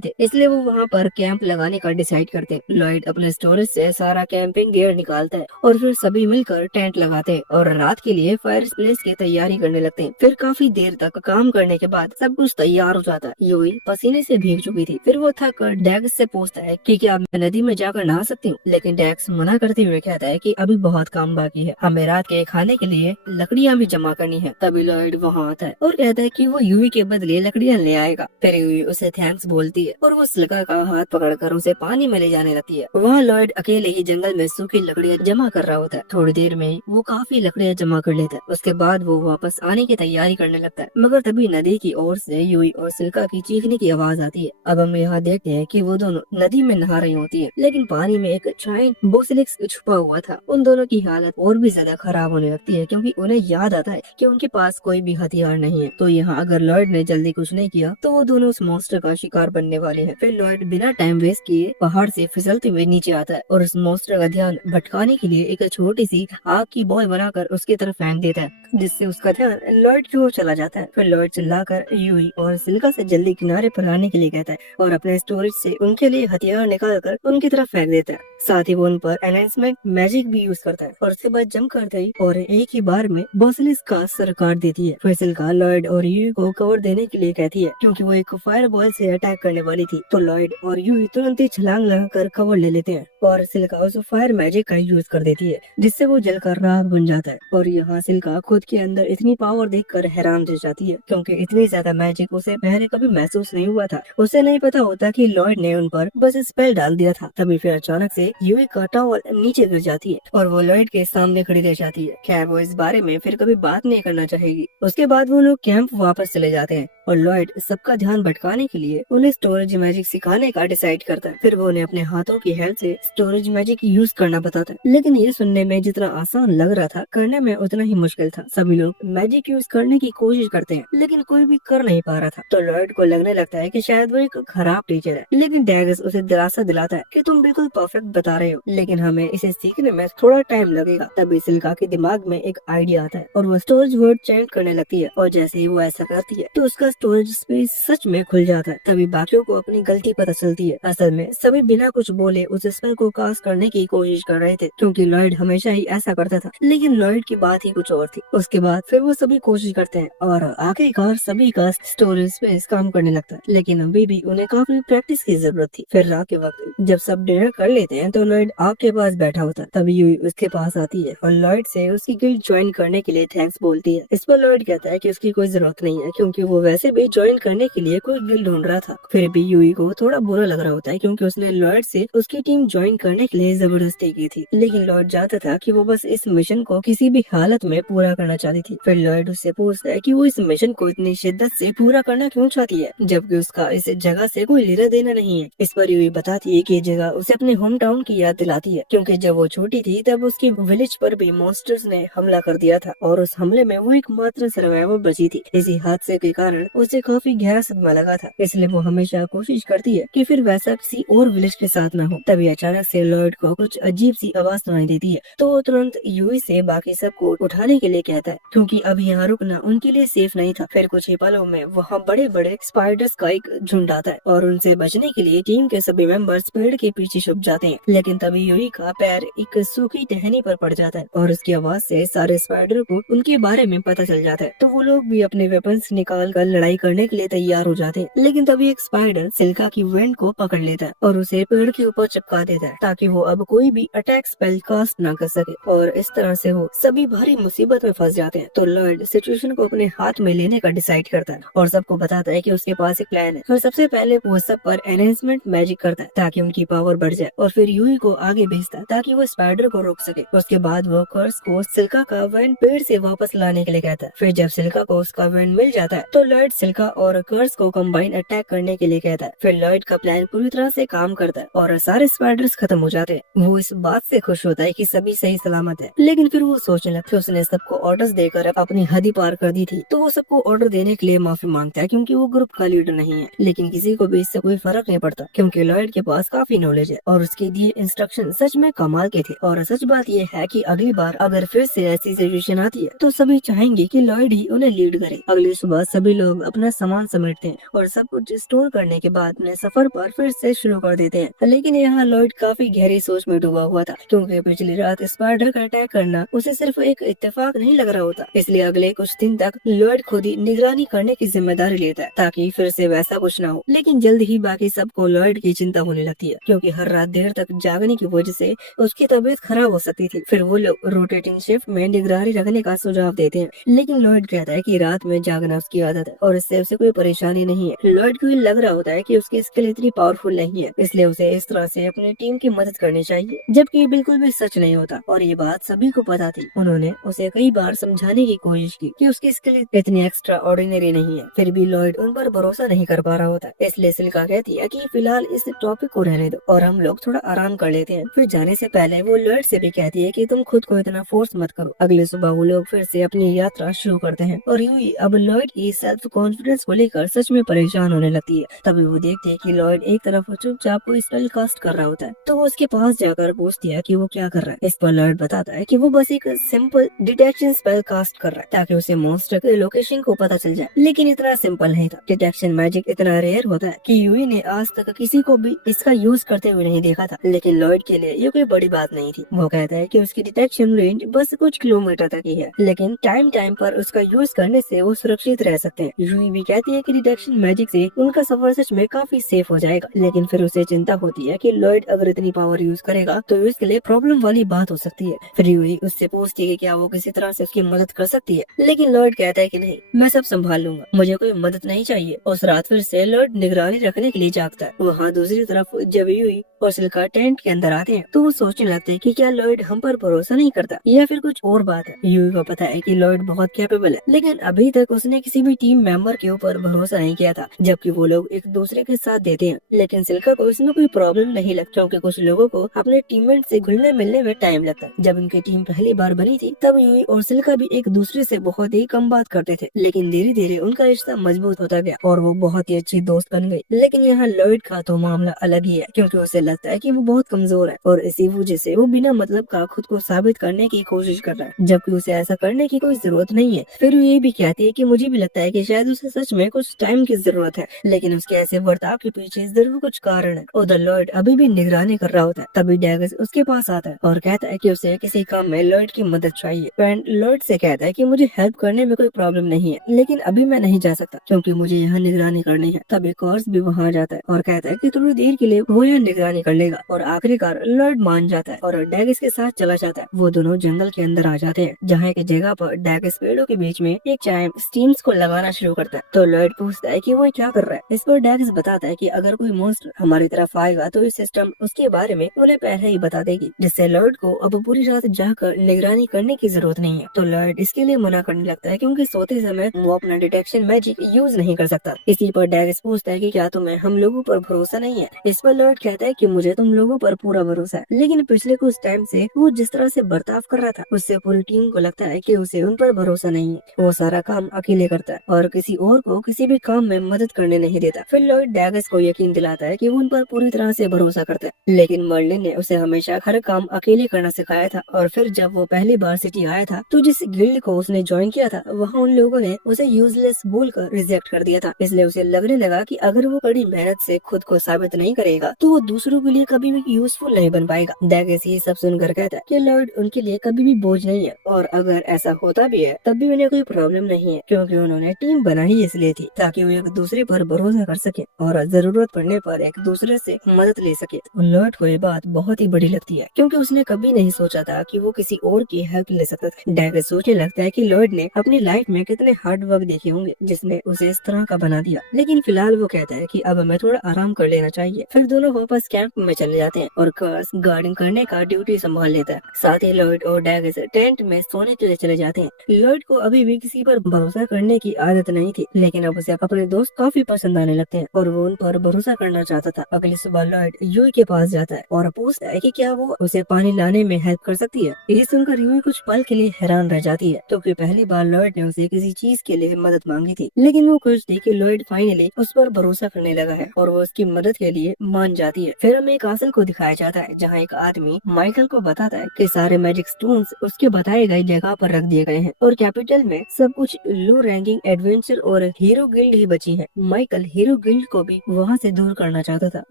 थे, इसलिए वो वहाँ पर कैंप लगाने का डिसाइड करते हैं। लॉयड अपने स्टोरेज से सारा कैंपिंग गियर निकालता है और फिर सभी मिलकर टेंट लगाते हैं और रात के लिए फायर प्लेस की तैयारी करने लगते हैं। फिर काफी देर तक काम करने के बाद सब कुछ तैयार हो जाता है। यूई पसीने से भीग चुकी थी। फिर वो थक कर डैक्स से पूछता है कि क्या मैं नदी में जाकर नहा सकती हूँ, लेकिन डैक्स मना करते हुए कहता है कि अभी बहुत काम बाकी है, हमें रात के खाने के लिए लकड़ियाँ भी जमा करनी है। तभी लॉयड वहाँ आता है और कहता है कि वो यूई के बदले लकड़ियाँ ले आएगा। फिर यूई उसे थैंक्स बोलती है और वो सिल्का का हाथ पकड़कर उसे पानी में ले जाने लगती है। वहाँ लॉयड अकेले ही जंगल में सूखी लकड़ियाँ जमा कर रहा होता है। थोड़ी देर में ही वो काफी लकड़ियाँ जमा कर लेता है। उसके बाद वो वापस आने की तैयारी करने लगता है, मगर तभी नदी की ओर से यूई और सिल्का की चीखने की आवाज आती है। अब हम यहाँ देखते हैं कि वो दोनों नदी में नहा रही होती है, लेकिन पानी में एक जायंट बोसिलिस्क छुपा हुआ था। उन दोनों की हालत और भी ज्यादा खराब होने लगती है क्योंकि उन्हें याद आता है कि उनके पास कोई भी हथियार नहीं है। तो यहाँ अगर लॉयड ने जल्दी कुछ नहीं किया तो वो दोनों उस मॉन्स्टर का शिकार बनने वाले हैं। फिर लॉयड बिना टाइम वेस्ट किए पहाड़ से फिसलते हुए नीचे आता है और उस मॉन्स्टर का ध्यान भटकाने के लिए एक छोटी सी आग की बॉल बनाकर उसकी तरफ फेंक देता है, जिससे उसका ध्यान लॉयड की ओर चला जाता है। फिर लॉयड चिल्लाकर यूई और सिल्का से जल्दी किनारे पर आने के लिए कहता है और अपने स्टोरेज से उनके लिए हथियार निकाल कर उनकी तरफ फेंक देता है। साथ ही वो उन पर एनहेंसमेंट मैजिक भी यूज करता है और उसके बाद जंप करते ही और एक ही बार में बोसलिस का सर काट देती है। फिर सिल्का लॉयड और यूई को कवर देने के लिए कहती है क्योंकि वो एक फायर बॉल से अटैक करने वाली थी। तो लॉयड और यूई तुरंत ही छलांग लगाकर कवर ले लेते हैं और सिल्का उस फायर मैजिक का यूज कर देती है, जिससे वो जलकर राख बन जाता है। और यहाँ सिल्का खुद के अंदर इतनी पावर देखकर हैरान रह जाती है क्योंकि इतनी ज्यादा मैजिक उसे पहले कभी महसूस नहीं हुआ था। उसे नहीं पता होता कि लॉयड ने उन पर बस स्पेल डाल दिया था। तभी फिर अचानक से यूई का टॉवल नीचे गिर जाती है और वो लॉयड के सामने खड़ी रह जाती है। खैर वो इस बारे में फिर कभी बात नहीं करना चाहेगी। उसके बाद वो लोग कैंप वापस चले जाते हैं और लॉयड सबका ध्यान भटकाने के लिए उन्हें स्टोरेज मैजिक सिखाने का डिसाइड करता है। फिर वो उन्हें अपने हाथों की हेल्प से स्टोरेज मैजिक यूज करना बताता है, लेकिन ये सुनने में जितना आसान लग रहा था करने में उतना ही मुश्किल था। सभी लोग मैजिक यूज करने की कोशिश करते हैं लेकिन कोई भी कर नहीं पा रहा था। तो लॉयड को लगने लगता है कि शायद वो एक खराब टीचर है, लेकिन डैगस उसे दिलासा दिलाता है कि तुम बिल्कुल परफेक्ट बता रहे हो, लेकिन हमें इसे सीखने में थोड़ा टाइम लगेगा। तभी सिल्का के दिमाग में एक आइडिया आता है और वो स्टोरेज वर्ड चैंट करने लगती है और जैसे ही वो ऐसा करती है तो उसका स्टोरेज स्पेस सच में खुल जाता है। तभी बाकियों को अपनी गलती पता चलती है। असल में सभी बिना कुछ बोले उस स्पेल को कास्ट करने की कोशिश कर रहे थे क्योंकि लॉयड हमेशा ही ऐसा करता था, लेकिन लॉयड की बात ही कुछ और थी। उसके बाद फिर वो सभी कोशिश करते हैं और आखिरकार सभी का स्टोरेज स्पेस काम करने लगता है, लेकिन अभी भी उन्हें काफी प्रैक्टिस की जरूरत थी। फिर रात के वक्त जब सब डिनर कर लेते हैं तो लॉयड आग के पास बैठा होता है। तभी यूई उसके पास आती है और लॉयड से उसकी गिल्ड ज्वाइन करने के लिए थैंक्स बोलती है। इस पर लॉयड कहता है कि उसकी कोई जरूरत नहीं है क्योंकि वो वैसे भी ज्वाइन करने के लिए कोई गिल्ड ढूंढ रहा था। फिर भी यूई को थोड़ा बुरा लग रहा होता है क्योंकि उसने लॉयड से उसकी टीम ज्वाइन करने के लिए जबरदस्ती की थी, लेकिन लॉयड चाहता था कि वो बस इस मिशन को किसी भी हालत में पूरा करना चाहती थी। फिर लॉयड उससे पूछता है कि वो इस मिशन को इतनी शिद्दत से पूरा करना क्यों चाहती है जबकि उसका इस जगह से कोई लेना देना नहीं है। इस पर यूई बताती है कि ये जगह उसे अपने होम टाउन की याद दिलाती है क्योंकि जब वो छोटी थी तब उसकी विलेज पर भी मॉन्स्टर्स ने हमला कर दिया था और उस हमले में वो एकमात्र सर्वाइवर बची थी। इसी हादसे के कारण उसे काफी गहरा सदमा लगा था, इसलिए वो हमेशा कोशिश करती है कि फिर वैसा किसी और विलेज के साथ न हो। तभी अचानक से लॉयड को कुछ अजीब सी आवाज सुनाई देती है तो वो तुरंत यूई से बाकी सबको उठाने के लिए कहता है क्योंकि अब यहाँ रुकना उनके लिए सेफ नहीं था। फिर कुछ ही पलों में वहाँ बड़े बड़े स्पाइडर्स का एक झुंड आता है और उनसे बचने के लिए टीम के सभी मेंबर्स पेड़ के पीछे छुप जाते हैं, लेकिन तभी यूई का पैर एक सूखी टहनी पर पड़ जाता है और उसकी आवाज से सारे स्पाइडर को उनके बारे में पता चल जाता है। तो वो लोग भी अपने वेपन्स निकाल कर लड़ाई करने के लिए तैयार हो जाते हैं, लेकिन तभी एक स्पाइडर सिल्का की वेंट को पकड़ लेता है और उसे पेड़ के ऊपर चिपका देता है ताकि वो अब कोई भी अटैक स्पेल कास्ट ना कर सके और इस तरह से वो सभी भारी मुसीबत में फंस जाते हैं। तो लॉयड सिचुएशन को अपने हाथ में लेने का डिसाइड करता है और सबको बताता है कि उसके पास एक प्लान है। फिर सबसे पहले वो सब पर एनहेंसमेंट मैजिक करता है ताकि उनकी पावर बढ़ जाए और फिर यूई को आगे भेजता ताकि वो स्पाइडर को रोक सके। उसके बाद वो कर्स को सिल्का का वेंट पेड़ से वापस लाने के लिए कहता है। फिर जब सिल्का को उसका वेंट मिल जाता है तो लॉयड सिल्का और कर्स को कंबाइन अटैक करने के लिए कहता है। फिर लॉयड का प्लान पूरी तरह से काम करता है और सारे स्पाइडर्स खत्म हो जाते हैं। वो इस बात से खुश होता है कि सभी सही सलामत है, लेकिन फिर वो सोचने लगता है उसने सबको ऑर्डर्स देकर अपनी हद ही पार कर दी थी। तो वो सबको ऑर्डर देने के लिए माफी मांगता है क्योंकि वो ग्रुप का लीडर नहीं है। लेकिन किसी को भी इससे कोई फर्क नहीं पड़ता क्योंकि लॉयड के पास काफी नॉलेज है और उसके दिए इंस्ट्रक्शन सच में कमाल के थे। और सच बात ये है कि अगली बार अगर फिर से ऐसी सिचुएशन आती है तो सभी चाहेंगे कि लॉयड ही उन्हें लीड करे। अगली सुबह सभी लोग अपना सामान समेटते हैं और सब कुछ स्टोर करने के बाद अपने सफर पर फिर से शुरू कर देते हैं। लेकिन यहाँ लॉयड काफी गहरी सोच में डूबा हुआ था क्योंकि पिछली रात स्पाइडर का अटैक करना उसे सिर्फ एक इत्तेफाक नहीं लग रहा होता। इसलिए अगले कुछ दिन तक लॉयड खुद ही निगरानी करने की जिम्मेदारी लेता है ताकि फिर से वैसा कुछ ना हो। लेकिन जल्द ही बाकी सबको लॉयड की चिंता होने लगती है क्योंकि हर रात देर तक जागने की वजह से उसकी तबीयत खराब हो सकती थी। फिर वो लोग रोटेटिंग शिफ्ट में निगरानी रखने का सुझाव देते हैं, लेकिन लॉयड कहता है कि रात में जागना उसकी आदत है और इससे उसे कोई परेशानी नहीं है। लॉयड को लग रहा होता है कि उसकी स्किल इतनी पावरफुल नहीं है, इसलिए उसे इस तरह से अपनी टीम की मदद करनी चाहिए, जबकि ये बिल्कुल भी सच नहीं होता और ये बात सभी को पता थी। उन्होंने उसे कई बार समझाने की कोशिश की कि उसकी स्किल इतनी एक्स्ट्रा ऑर्डिनरी नहीं है, फिर भी लॉयड उन पर भरोसा नहीं कर पा रहा होता। इसलिए सिल्का कहती है कि फिलहाल इस टॉपिक को रहने दो और हम लोग थोड़ा आराम कर लेते हैं। फिर जाने से पहले वो लॉयड से भी कहती है कि तुम खुद को इतना फोर्स मत करो। अगले सुबह वो लोग फिर से अपनी यात्रा शुरू करते हैं और यूई अब लॉयड की सेल्फ कॉन्फिडेंस को लेकर सच में परेशान होने लगती है। तभी वो देखती है कि लॉयड एक तरफ चुपचाप कोई स्पेल कास्ट कर रहा होता है, तो वो उसके पास जाकर पूछती है कि वो क्या कर रहा है। इस पर लॉयड बताता है कि वो बस एक सिंपल डिटेक्शन स्पेल कास्ट कर रहा है ताकि उसे मॉन्स्टर के लोकेशन को पता चल जाए। लेकिन इतना सिंपल नहीं था। डिटेक्शन मैजिक इतना रेयर होता है कि यूई ने आज तक किसी को भी इसका यूज करते हुए नहीं देखा था, लेकिन लॉयड के लिए ये कोई बड़ी बात नहीं थी। वो कहता है कि उसकी डिटेक्शन रेंज बस कुछ किलोमीटर तक ही है, लेकिन टाइम पर उसका यूज करने से वो सुरक्षित रह सकते हैं। यूई भी कहती है कि डिटेक्शन मैजिक से उनका सफर सच में काफी सेफ हो जाएगा, लेकिन फिर उसे चिंता होती है कि लॉयड अगर इतनी पावर यूज करेगा तो इसके लिए प्रॉब्लम वाली बात हो सकती है। फिर यूई उससे पूछती है कि क्या वो किसी तरह से उसकी मदद कर सकती है, लेकिन लॉयड कहता है कि नहीं, मैं सब संभाल लूंगा, मुझे कोई मदद नहीं चाहिए। उस रात फिर से लॉयड निगरानी रखने के लिए जागता है। वहाँ दूसरी तरफ जब यूई और सिल्का टेंट के अंदर आते हैं तो वो सोचने लगते हैं कि क्या लॉयड हम पर भरोसा नहीं करता या फिर कुछ और बात है। यूई को पता है कि लॉयड बहुत कैपेबल है, लेकिन अभी तक उसने किसी भी टीम मेंबर के ऊपर भरोसा नहीं किया था, जबकि वो लोग एक दूसरे के साथ देते हैं। लेकिन सिल्का को इसमें कोई प्रॉब्लम नहीं लगता क्योंकि कुछ लोगों को अपने टीममेट से घुलने मिलने में टाइम लगता है। जब उनकी टीम पहली बार बनी थी तब यूई और सिल्का भी एक दूसरे से बहुत ही कम बात करते थे, लेकिन धीरे धीरे उनका रिश्ता मजबूत होता गया और वो बहुत ही अच्छी दोस्त बन गई। लेकिन यहाँ लॉयड का तो मामला अलग ही है क्योंकि उसे लगता है कि वो बहुत कमजोर है और इसी वजह से वो बिना मतलब का खुद को साबित करने की कोशिश कर रहा है, जबकि उसे ऐसा करने की कोई जरूरत नहीं है। फिर वो ये भी कहती है कि मुझे भी लगता है कि शायद उसे सच में कुछ टाइम की जरूरत है, लेकिन उसके ऐसे बर्ताव के पीछे जरूर कुछ कारण है। उधर लॉयड अभी भी निगरानी कर रहा होता है, तभी डैगस उसके पास आता है और कहता है कि उसे किसी काम में लॉयड की मदद चाहिए। फ्रेंड लॉयड से कहता है कि मुझे हेल्प करने में कोई प्रॉब्लम नहीं है, लेकिन अभी मैं नहीं जा सकता क्योंकि मुझे यहाँ निगरानी करनी है। तभी कॉर्स भी वहाँ जाता है और कहता है कि थोड़ी देर के लिए वो यहाँ निगरानी कर लेगा और आखिरकार लॉयड मान जाता है और डैगस के साथ चला जाता है। वो दोनों जंगल के अंदर आ जाते हैं जहाँ एक जगह पर डैगस पेड़ों के बीच में एक चाइम स्टीम्स को लगाना शुरू करता है। तो लॉयड पूछता है कि वो क्या कर रहा है। इस पर डैगस बताता है कि अगर कोई मॉन्स्टर हमारी तरफ आएगा तो इस सिस्टम उसके बारे में उन्हें पहले ही बता देगी, जिससे लॉयड को अब पूरी रात जाकर निगरानी करने की जरूरत नहीं है। तो लॉयड इसके लिए मना करने लगता है क्योंकि सोते समय वो अपना डिटेक्शन मैजिक यूज नहीं कर सकता। इसी पर डैगस पूछता है कि क्या तुम्हें हम लोगों पर भरोसा नहीं है। इस पर लॉयड कहता है कि मुझे तुम लोगों पर पूरा भरोसा है, लेकिन पिछले कुछ टाइम से वो जिस तरह से बर्ताव कर रहा था उससे पूरी टीम को लगता है कि उसे उन पर भरोसा नहीं है। वो सारा काम अकेले करता है और किसी और को किसी भी काम में मदद करने नहीं देता। फिर लॉयड डैगस को यकीन दिलाता है कि वो उन पर पूरी तरह से भरोसा करता है, लेकिन मर्लिन ने उसे हमेशा हर काम अकेले करना सिखाया था। और फिर जब वो पहली बार सिटी आया था तो जिस गिल्ड को उसने ज्वाइन किया था वहाँ उन लोगों ने उसे यूजलेस बोलकर रिजेक्ट कर दिया था। इसलिए उसे लगने लगा कि अगर वो कड़ी मेहनत से खुद को साबित नहीं करेगा तो वो दूसरों के लिए कभी भी यूजफुल नहीं बन पाएगा। डैगस ये सब सुनकर कहता है कि लॉयड उनके लिए कभी भी बोझ नहीं है और अगर ऐसा होता भी है तब भी उन्हें कोई प्रॉब्लम नहीं है क्योंकि उन्होंने टीम बनाई इसलिए थी ताकि वो एक दूसरे पर भरोसा कर सके और जरूरत पड़ने पर एक दूसरे से मदद ले सके। लॉयड को ये बात बहुत ही बड़ी लगती है क्योंकि उसने कभी नहीं सोचा था कि वो किसी और की हेल्प ले सकता था। डैगस सोचने लगता है कि लॉयड ने अपनी लाइफ में कितने हार्ड वर्क देखे होंगे जिसने उसे इस तरह का बना दिया, लेकिन फिलहाल वो कहता है कि अब हमें थोड़ा आराम कर लेना चाहिए। फिर दोनों वापस कैंप में चले जाते जाते हैं और कर्स गार्डिंग करने का ड्यूटी संभाल लेता है। साथ ही लॉयड और डैगस टेंट में सोने के लिए चले जाते हैं। लॉयड को अभी भी किसी पर भरोसा करने की आदत नहीं थी, लेकिन अब उसे अपने दोस्त काफी पसंद आने लगते हैं और वो उन पर भरोसा करना चाहता था। अगली सुबह लॉयड यूई के पास जाता है और पूछता है कि क्या वो उसे पानी लाने में हेल्प कर सकती है। ये सुनकर यूई कुछ पल के लिए हैरान रह जाती है, क्योंकि पहली बार लॉयड ने उसे किसी चीज के लिए मदद मांगी थी। लेकिन वो खुश थी कि लॉयड फाइनली उस पर भरोसा करने लगा है और वो उसकी मदद के लिए मान जाती है। फिर हमें एक कासल को दिखाया जाता है, जहाँ एक आदमी माइकल को बताता है कि सारे मैजिक स्टोन्स उसके बताए गए जगह पर रख दिए गए हैं और कैपिटल में सब कुछ लो रैंकिंग एडवेंचर और हीरो गिल्ड ही बची है। माइकल हीरो गिल्ड को भी वहाँ से दूर करना चाहता था,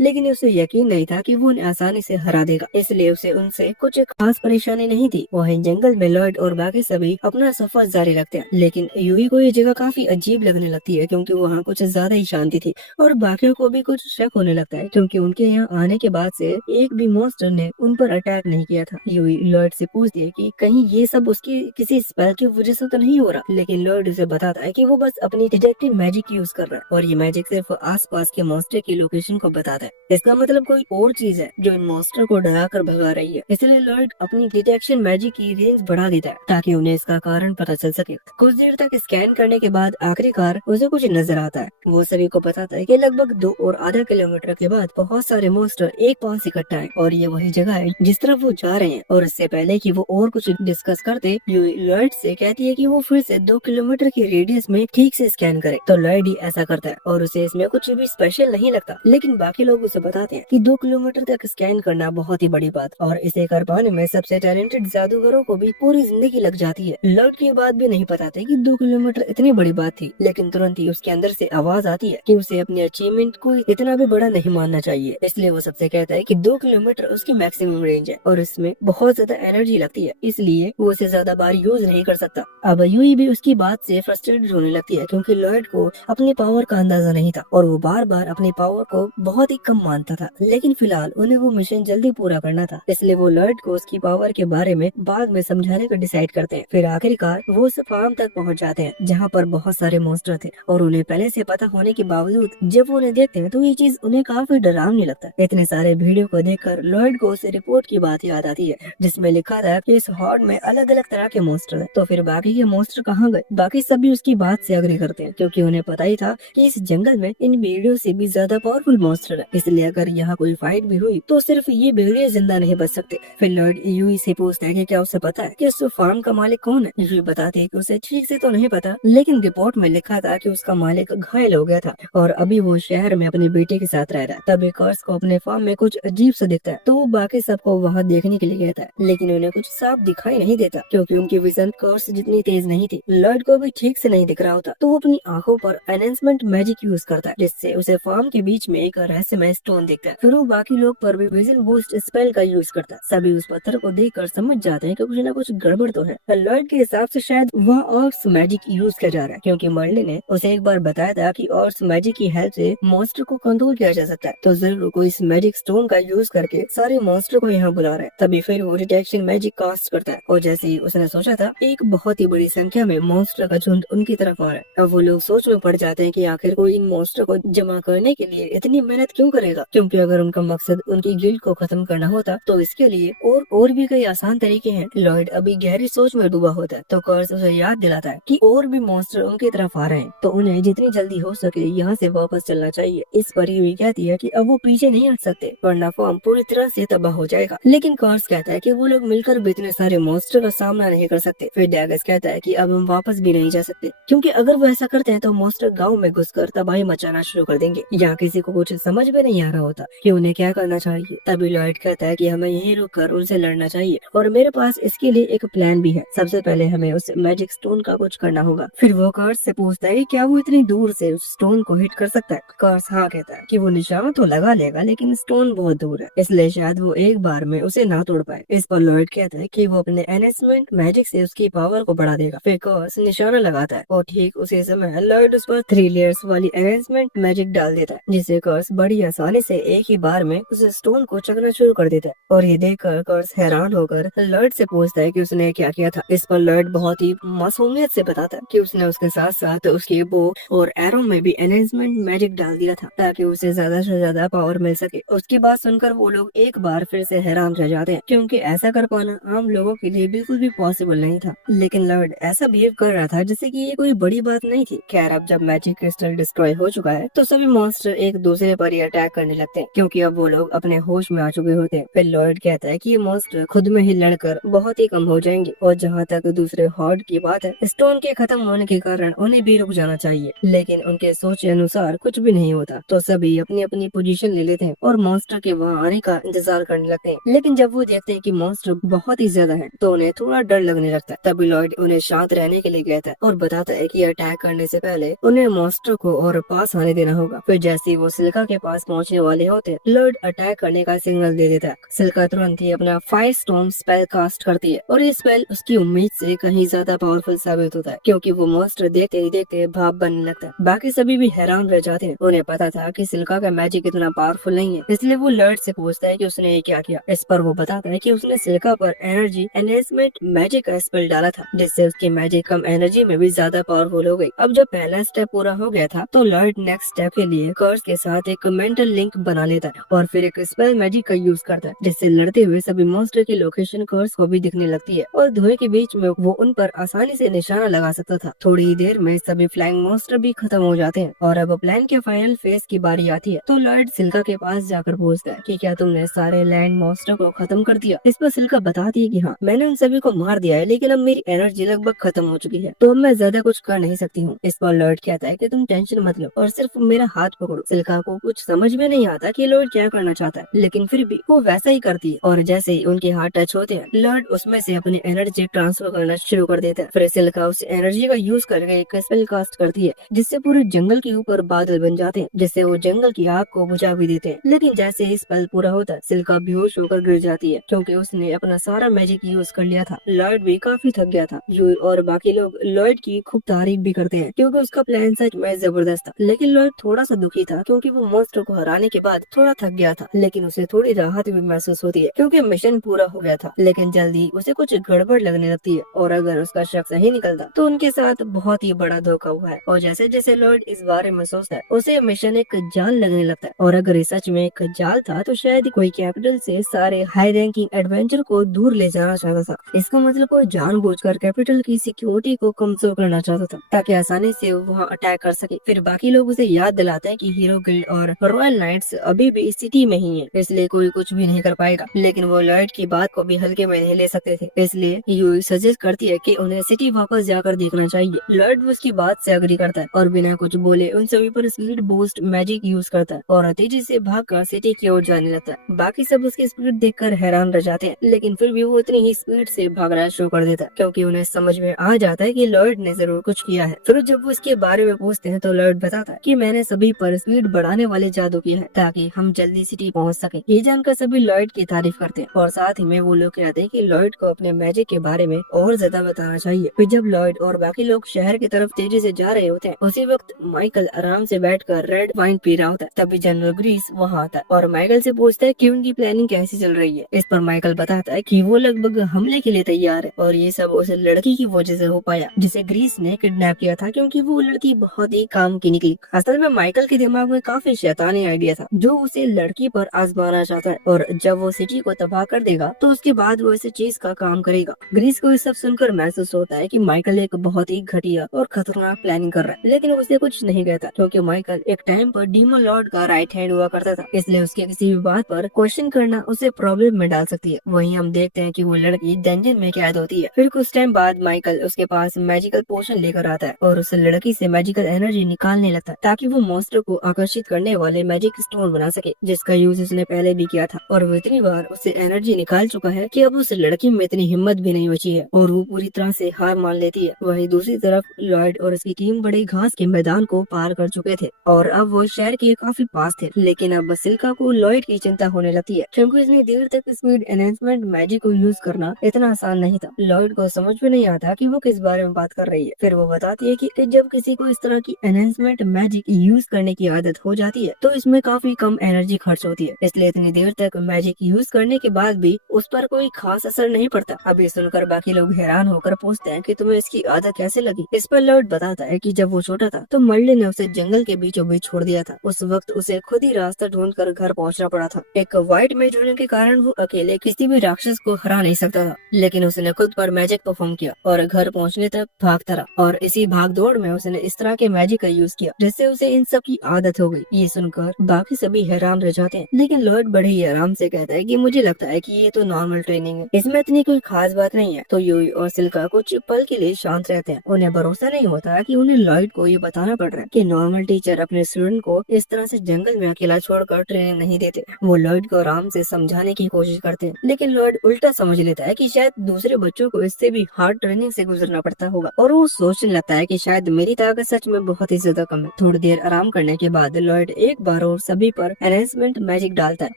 लेकिन उसे यकीन नहीं था कि वो उन्हें आसानी से हरा देगा, इसलिए उसे उनसे कुछ खास परेशानी नहीं थी। वहीं जंगल में लॉयड और बाकी सभी अपना सफर जारी रखते हैं, लेकिन यूई को ये जगह काफी अजीब लगने लगती है, क्योंकि वहाँ कुछ ज्यादा ही शांति थी और बाकियों को भी कुछ शक होने लगता है, क्योंकि उनके यहाँ आने के बाद से एक भी मॉन्स्टर ने उन पर अटैक नहीं किया था। यूई लॉयड से पूछती है कि कहीं ये सब उसकी किसी स्पेल की वजह से तो नहीं हो रहा, लेकिन लॉयड उसे बताता है कि वो बस अपनी डिटेक्टिव मैजिक यूज कर रहा है और ये मैजिक सिर्फ आसपास के मॉन्स्टर की लोकेशन को बताता है। इसका मतलब कोई और चीज है जो इन मॉन्स्टर को डरा कर भगा रही है। इसलिए लॉयड अपनी डिटेक्शन मैजिक की रेंज बढ़ा देता है ताकि उन्हें इसका कारण पता चल सके। कुछ देर तक स्कैन करने के बाद आखिरकार उसे कुछ नजर आता है। वो सभी को बताता है कि लगभग 2.5 किलोमीटर के बाद बहुत सारे मॉन्स्टर एक पास इकट्ठा है और ये वही जगह है जिस तरफ वो जा रहे हैं। और इससे पहले कि वो और कुछ डिस्कस करते, लॉयड से कहती है कि वो फिर से 2 किलोमीटर की रेडियस में ठीक से स्कैन करे। तो लॉयड ही ऐसा करता है और उसे इसमें कुछ भी स्पेशल नहीं लगता, लेकिन बाकी लोग उसे बताते हैं कि 2 किलोमीटर तक स्कैन करना बहुत ही बड़ी बात और इसे कर पाने में सबसे टैलेंटेड जादूगरों को भी पूरी जिंदगी लग जाती है। लॉयड की बात भी नहीं बताते कि 2 किलोमीटर इतनी बड़ी बात थी, लेकिन तुरंत ही उसके अंदर से आवाज आती है कि उसे अपने अचीवमेंट को इतना भी बड़ा नहीं मानना चाहिए। इसलिए वो सबसे कहता है कि 2 किलोमीटर उसकी मैक्सिमम रेंज है और इसमें बहुत ज्यादा एनर्जी लगती है, इसलिए वो उसे ज्यादा बार यूज नहीं कर सकता। अब यूई भी उसकी बात से फ्रस्ट्रेटेड होने लगती है, क्योंकि लॉयड को अपनी पावर का अंदाजा नहीं था और वो बार बार अपनी पावर को बहुत ही कम मानता था। लेकिन फिलहाल उन्हें वो मिशन जल्दी पूरा करना था, इसलिए वो लॉयड को उसकी पावर के बारे में बाद में समझाने का डिसाइड करते हैं। फिर आखिरकार वो उस फार्म तक पहुंच जाते हैं जहाँ पर बहुत सारे मॉन्स्टर थे और उन्हें पहले से पता होने के बावजूद जब वो उन्हें देखते हैं तो ये चीज उन्हें काफी डरावनी लगता है। इतने सारे वीडियो को देखकर लॉयड को उस रिपोर्ट की बात याद आती है जिसमें लिखा था कि इस हॉर्ड में अलग अलग तरह के मॉन्स्टर हैं। तो फिर बाकी के मॉन्स्टर कहाँ गए? बाकी सभी उसकी बात से अग्री करते हैं, क्योंकि उन्हें पता ही था कि इस जंगल में इन भेड़ियों से भी ज्यादा पावरफुल मॉन्स्टर है, इसलिए अगर यहाँ कोई फाइट भी हुई तो सिर्फ ये भेड़िए जिंदा नहीं बच सकते। फिर लॉयड यूई से पूछता है कि क्या उसे पता है कि उस फार्म का मालिक कौन है। यूई बताती है कि उसे ठीक से तो नहीं पता, लेकिन रिपोर्ट में लिखा था कि उसका मालिक घायल हो गया था और अभी वो शहर में अपने बेटे के साथ रह रहा है। तभी कर्स को अपने फार्म में कुछ अजीब सा दिखता है, तो वो बाकी सबको वहाँ देखने के लिए कहता है, लेकिन उन्हें कुछ साफ दिखाई नहीं देता क्योंकि उनकी विजन कर्स जितनी तेज नहीं थी। लॉयड को भी ठीक से नहीं दिख रहा होता, तो वो अपनी आंखों पर एनहेंसमेंट मैजिक यूज करता है, जिससे उसे फार्म के बीच में एक रहस्यमय स्टोन दिखता है। फिर वो बाकी लोग पर भी विजन बूस्ट स्पेल का यूज करता है। सभी उस पत्थर को देखकर समझ जाते हैं कि कुछ न कुछ गड़बड़ तो है। लॉयड के हिसाब से शायद वह ऑर्स मैजिक यूज किया जा रहा है, क्योंकि मर्लिन ने उसे एक बार बताया था कि ऑर्स मैजिक की हेल्प से मॉन्स्टर को कंट्रोल किया जा सकता है। तो जरूर कोई इस मैजिक स्टोन का यूज करके सारे मॉन्स्टर को यहाँ बुला रहा है। तभी फिर वो डिटेक्शन मैजिक कास्ट करता है और जैसे ही उसने सोचा था, एक बहुत ही बड़ी संख्या में मॉन्स्टर का झुंड उनकी तरफ आ रहा है। अब वो लोग सोच में पड़ जाते हैं कि आखिर कोई इन मॉन्स्टर को जमा करने के लिए इतनी मेहनत क्यों करेगा, क्योंकि अगर उनका मकसद उनकी गिल्ड को खत्म करना होता तो इसके लिए और भी कई आसान तरीके हैं। लॉयड अभी गहरी सोच में डूबा होता है, तो कर्स उसे याद दिलाता है कि और भी मॉन्स्टर उनकी तरफ आ रहे हैं, तो उन्हें जितनी जल्दी हो सके यहाँ से वापस चलना चाहिए। इस पर यूई कहती है कि अब वो पीछे नहीं हट सकते, वरना फॉर्म पूरी तरह से तबाह हो जाएगा। लेकिन कर्स कहता है कि वो लोग मिलकर भी इतने सारे मॉन्स्टर का सामना नहीं कर सकते। फिर डैगस कहता है कि अब हम वापस भी नहीं जा सकते, क्योंकि अगर वो ऐसा करते हैं तो मॉन्स्टर गाँव में घुसकर तबाही मचाना शुरू कर देंगे। यहाँ किसी को कुछ समझ में नहीं आ रहा होता कि उन्हें क्या करना चाहिए। तभी लॉयड कहता है कि हमें यहीं रुक कर उनसे लड़ना चाहिए और मेरे पास इसके लिए एक प्लान भी है। सबसे पहले हमें उस मैजिक स्टोन का कुछ करना होगा। फिर वो कर्स से पूछता है कि क्या वो इतनी दूर से उस स्टोन को हिट कर सकता है। कर्स हाँ कहता है कि वो निशाना तो लगा लेगा, लेकिन स्टोन बहुत दूर है, इसलिए शायद वो एक बार में उसे ना तोड़ पाए। इस पर लॉयड कहता है कि वो अपने एनहेंसमेंट मैजिक से उसकी पावर को बढ़ा देगा। फिर कर्स निशाना लगाता है और ठीक उसी समय लॉयड उस पर 3 लेयर्स वाली एनहेंसमेंट मैजिक डाल देता है, जिससे कर्स बड़ी आसानी से एक ही बार में उस स्टोन को चकना शुरू कर देता है। और ये देखकर कर्स हैरान होकर लॉयड से पूछता है कि उसने क्या किया था। इस पर लॉयड बहुत ही मासूमियत से बताता है कि उसने उसके साथ साथ उसके बो और एरो में भी एनहेंसमेंट मैजिक डाल दिया था ताकि उसे ज्यादा से ज्यादा पावर मिल सके। उसके बाद बात सुनकर वो लोग एक बार फिर से हैरान रह जाते हैं, क्योंकि ऐसा कर पाना आम लोगों के लिए बिल्कुल भी पॉसिबल नहीं था। लेकिन लॉर्ड ऐसा बिहेव कर रहा था जैसे कि ये कोई बड़ी बात नहीं थी। खैर, अब जब मैजिक क्रिस्टल डिस्ट्रॉय हो चुका है तो सभी मॉन्स्टर एक दूसरे पर ही अटैक करने लगते हैं, क्योंकि अब वो लोग अपने होश में आ चुके होते हैं। फिर लॉर्ड कहता है कि ये मॉन्स्टर खुद में ही लड़कर बहुत ही कम हो जाएंगे, और जहाँ तक दूसरे हॉर्ड की बात है, स्टोन के खत्म होने के कारण उन्हें भी रुक जाना चाहिए। लेकिन उनके सोच अनुसार कुछ भी नहीं होता, तो सभी अपनी अपनी पोजीशन ले लेते हैं और मॉन्स्टर के वहाँ आने का इंतजार करने लगते हैं। लेकिन जब वो देखते हैं कि मॉन्स्टर बहुत ही ज्यादा है तो उन्हें थोड़ा डर लगने लगता है। तभी लॉर्ड उन्हें शांत रहने के लिए कहता है और बताता है कि अटैक करने से पहले उन्हें मॉन्स्टर को और पास आने देना होगा। फिर जैसे ही वो सिल्का के पास पहुंचने वाले होते हैं, लॉर्ड अटैक करने का सिग्नल दे देता है। सिल्का तुरंत ही अपना फायर स्टॉर्म स्पेल कास्ट करती है और ये स्पेल उसकी उम्मीद से कहीं ज्यादा पावरफुल साबित होता है, क्योंकि वो मॉन्स्टर देखते ही देखते भाप बनने लगता है। बाकी सभी भी हैरान रह जाते हैं। उन्हें पता था कि सिल्का का मैजिक इतना पावरफुल नहीं है, इसलिए वो लॉर्ड से पूछता है कि उसने ये क्या किया। इस पर वो बताता है कि उसने सिल्का पर एनर्जी एनहेंसमेंट मैजिक का स्पेल डाला था, जिससे उसकी मैजिक कम एनर्जी में भी ज्यादा पावरफुल हो गई। अब जब पहला स्टेप पूरा हो गया था तो लॉर्ड नेक्स्ट स्टेप के लिए कर्स के साथ एक मेंटल लिंक बना लेता है और फिर एक स्पेल मैजिक का यूज करता है, जिससे लड़ते हुए सभी मॉन्स्टर की लोकेशन कर्स को भी दिखने लगती है और धुएं के बीच में वो उन पर आसानी से निशाना लगा सकता था। थोड़ी ही देर में सभी फ्लाइंग मॉन्स्टर भी खत्म हो जाते हैं और अब प्लान के फाइनल फेज की बारी आती है। तो लॉर्ड सिल्का के पास जाकर पूछता है कि क्या तुमने सारे लैंड मॉन्स्टर को खत्म कर दिया। इस पर सिल्का बताती है कि हाँ, मैंने उन सभी को मार दिया है, लेकिन अब मेरी एनर्जी लगभग खत्म हो चुकी है, तो अब मैं ज्यादा कुछ कर नहीं सकती हूँ। इस पर लॉर्ड कहता है कि तुम टेंशन मत लो और सिर्फ मेरा हाथ पकड़ो। सिल्का को कुछ समझ में नहीं आता कि लॉर्ड क्या करना चाहता है, लेकिन फिर भी वो वैसा ही करती है और जैसे ही उनके हाथ टच होते हैं, लॉर्ड उसमें से अपनी एनर्जी ट्रांसफर करना शुरू कर देता है। फिर सिल्का उस एनर्जी का यूज करके एक स्पेल कास्ट करती है, जिससे पूरे जंगल के ऊपर बादल बन जाते हैं, जिससे वो जंगल की आग को बुझा भी देते हैं। लेकिन जैसे ही स्पेल पूरा होता है, सिल्का बेहोश होकर गिर जाती है, क्योंकि उसने अपना सारा मैजिक यूज कर लिया था। लॉर्ड भी काफी थक गया था। यूई और बाकी लोग लॉर्ड की खूब तारीफ भी करते हैं, क्योंकि उसका प्लान सच में जबरदस्त था। लेकिन लॉर्ड थोड़ा सा दुखी था, क्योंकि वो मॉन्स्टर को हराने के बाद थोड़ा थक गया था। लेकिन उसे थोड़ी राहत भी महसूस होती है, क्योंकि मिशन पूरा हो गया था। लेकिन जल्दी उसे कुछ गड़बड़ लगने लगती है, और अगर उसका शक सही निकलता तो उनके साथ बहुत ही बड़ा धोखा हुआ है। और जैसे जैसे लॉर्ड इस बारे में सोचता है, उसे मिशन एक जाल लगने लगता है, और अगर ये सच में एक जाल था तो शायद कोई कैपिटल से सारे हाई रैंकिंग एडवेंचर को दूर ले जाना चाहता था। इसका मतलब कोई जानबूझकर कैपिटल की सिक्योरिटी को कमजोर करना चाहता था, ताकि आसानी से वहाँ अटैक कर सके। फिर बाकी लोग उसे याद दिलाते हैं कि हीरो गिल्ड और रॉयल नाइट्स अभी भी इस सिटी में ही है, इसलिए कोई कुछ भी नहीं कर पाएगा। लेकिन वो लॉर्ड की बात को भी हल्के में नहीं ले सकते थे, इसलिए यूई सजेस्ट करती है कि उन्हें सिटी वापस जाकर देखना चाहिए। लॉर्ड उसकी बात से अग्री करता है और बिना कुछ बोले उन सभी पर स्पीड बूस्ट मैजिक यूज करता है और तेजी से भागकर सिटी की ओर जाने लगता है। बाकी सब उसकी स्पीड देखकर हैरान रह जाते हैं, लेकिन फिर भी वो इतनी ही स्पीड से भागना शुरू कर देता है, क्योंकि उन्हें समझ में आ जाता है कि लॉर्ड ने जरूर कुछ किया है। फिर जब वो इसके बारे में पूछते हैं तो लॉर्ड बताता है कि मैंने सभी पर स्पीड बढ़ाने वाले जादू किया है, ताकि हम जल्दी सिटी पहुंच सके। ये जानकर सभी लॉर्ड की तारीफ करते हैं और साथ ही में वो लोग कहते हैं कि लॉर्ड को अपने मैजिक के बारे में और ज्यादा बताना चाहिए। फिर जब लॉर्ड और बाकी लोग शहर की तरफ तेजी से जा रहे होते हैं, उसी वक्त माइकल आराम से बैठकर रेड वाइन पी रहा होता है। तभी जनरल ग्रीस वहाँ आता है और माइकल से पूछता है कि उनकी प्लानिंग कैसी चल रही है। इस पर माइकल बताता है कि वो लगभग हमले के लिए तैयार है और ये सब उस लड़की की वजह से हो पाया जिसे ग्रीस ने किडनैप किया था, क्योंकि वो लड़की बहुत ही काम की निकली। असल में माइकल के दिमाग में काफी शैतानी आइडिया था जो उसे लड़की पर आजमाना चाहता है, और जब वो सिटी को तबाह कर देगा तो उसके बाद वो इस चीज का काम करेगा। ग्रीस को ये सब सुनकर महसूस होता है कि माइकल एक बहुत ही घटिया और खतरनाक प्लानिंग कर रहा है, लेकिन उसे कुछ नहीं कहता, क्योंकि माइकल एक टाइम पर डीमन लॉर्ड का राइट हैंड हुआ करता था, इसलिए उसके किसी भी बात पर क्वेश्चन करना उसे प्रॉब्लम में डाल सकती है। वहीं हम देखते हैं कि वो लड़की डंजन में कैद होती है। फिर कुछ टाइम बाद माइकल उसके पास मैजिकल पोशन लेकर आता है और उस लड़की से मैजिकल एनर्जी निकालने लगता है, ताकि वो मॉन्स्टर को आकर्षित करने वाले मैजिक स्टोन बना सके, जिसका यूज उसने पहले भी किया था। और वो इतनी बार उससे एनर्जी निकाल चुका है कि अब उस लड़की में इतनी हिम्मत भी नहीं बची है और वो पूरी तरह से हार मान लेती है। वहीं दूसरी तरफ लॉर्ड और उसकी टीम बड़े घास के मैदान को पार कर चुके थे और अब वो शहर के काफी पास थे। लेकिन अब सिल्का को लॉर्ड की चिंता होने लगती है, क्योंकि इतनी देर तक स्पीड एनहेंसमेंट मैजिक को यूज करना इतना आसान नहीं था। लॉर्ड को समझ में नहीं आता कि वो किस बारे में बात कर रही है। फिर वो बताती है कि जब किसी को इस तरह की एनहेंसमेंट मैजिक यूज करने की आदत हो जाती है तो इसमें काफी कम एनर्जी खर्च होती है, इसलिए इतनी देर तक मैजिक यूज करने के बाद भी उस पर कोई खास असर नहीं पड़ता। अभी सुनकर बाकी लोग हैरान होकर पूछते हैं कि तुम्हें इसकी आदत कैसे लगी। इस पर लॉर्ड बताता है कि जब वो छोटा था तो मर्लिन ने उसे जंगल के बीचों बीच छोड़ दिया था। उस वक्त उसे खुद ही रास्ता ढूंढकर घर पहुंचना पड़ा था। एक व्हाइट मेज होने के कारण वो अकेले किसी भी राक्षस को हरा नहीं सकता था, लेकिन उसने खुद पर मैजिक परफॉर्म किया और घर पहुंचने तक भागता रहा। और इसी भाग दौड़ में उसने इस तरह के मैजिक का यूज किया जिससे उसे इन सब की आदत हो गई। ये सुनकर बाकी सभी हैरान रह जाते हैं, लेकिन लॉर्ड बड़े ही आराम से कहता है कि मुझे लगता है कि ये तो नॉर्मल ट्रेनिंग है, इसमें इतनी कोई खास बात नहीं है। तो यूई और सिल्का कुछ पल के लिए शांत रहते हैं। उन्हें भरोसा नहीं होता कि उन्हें लॉर्ड को ये बताना पड़ रहा है कि नॉर्मल टीचर अपने स्टूडेंट को इस तरह से जंगल में अकेला छोड़कर ट्रेनिंग नहीं देते। वो लॉर्ड को आराम से समझाने की कोशिश करते हैं, लेकिन लॉर्ड उल्टा समझ लेता है कि शायद दूसरे बच्चों को इससे भी हार्ड ट्रेनिंग से गुजरना पड़ता होगा, और वो सोचने लगता है कि शायद मेरी ताकत सच में बहुत ही ज्यादा कम है। थोड़ी देर आराम करने के बाद लॉर्ड एक बार और सभी पर एनहेंसमेंट मैजिक डालता है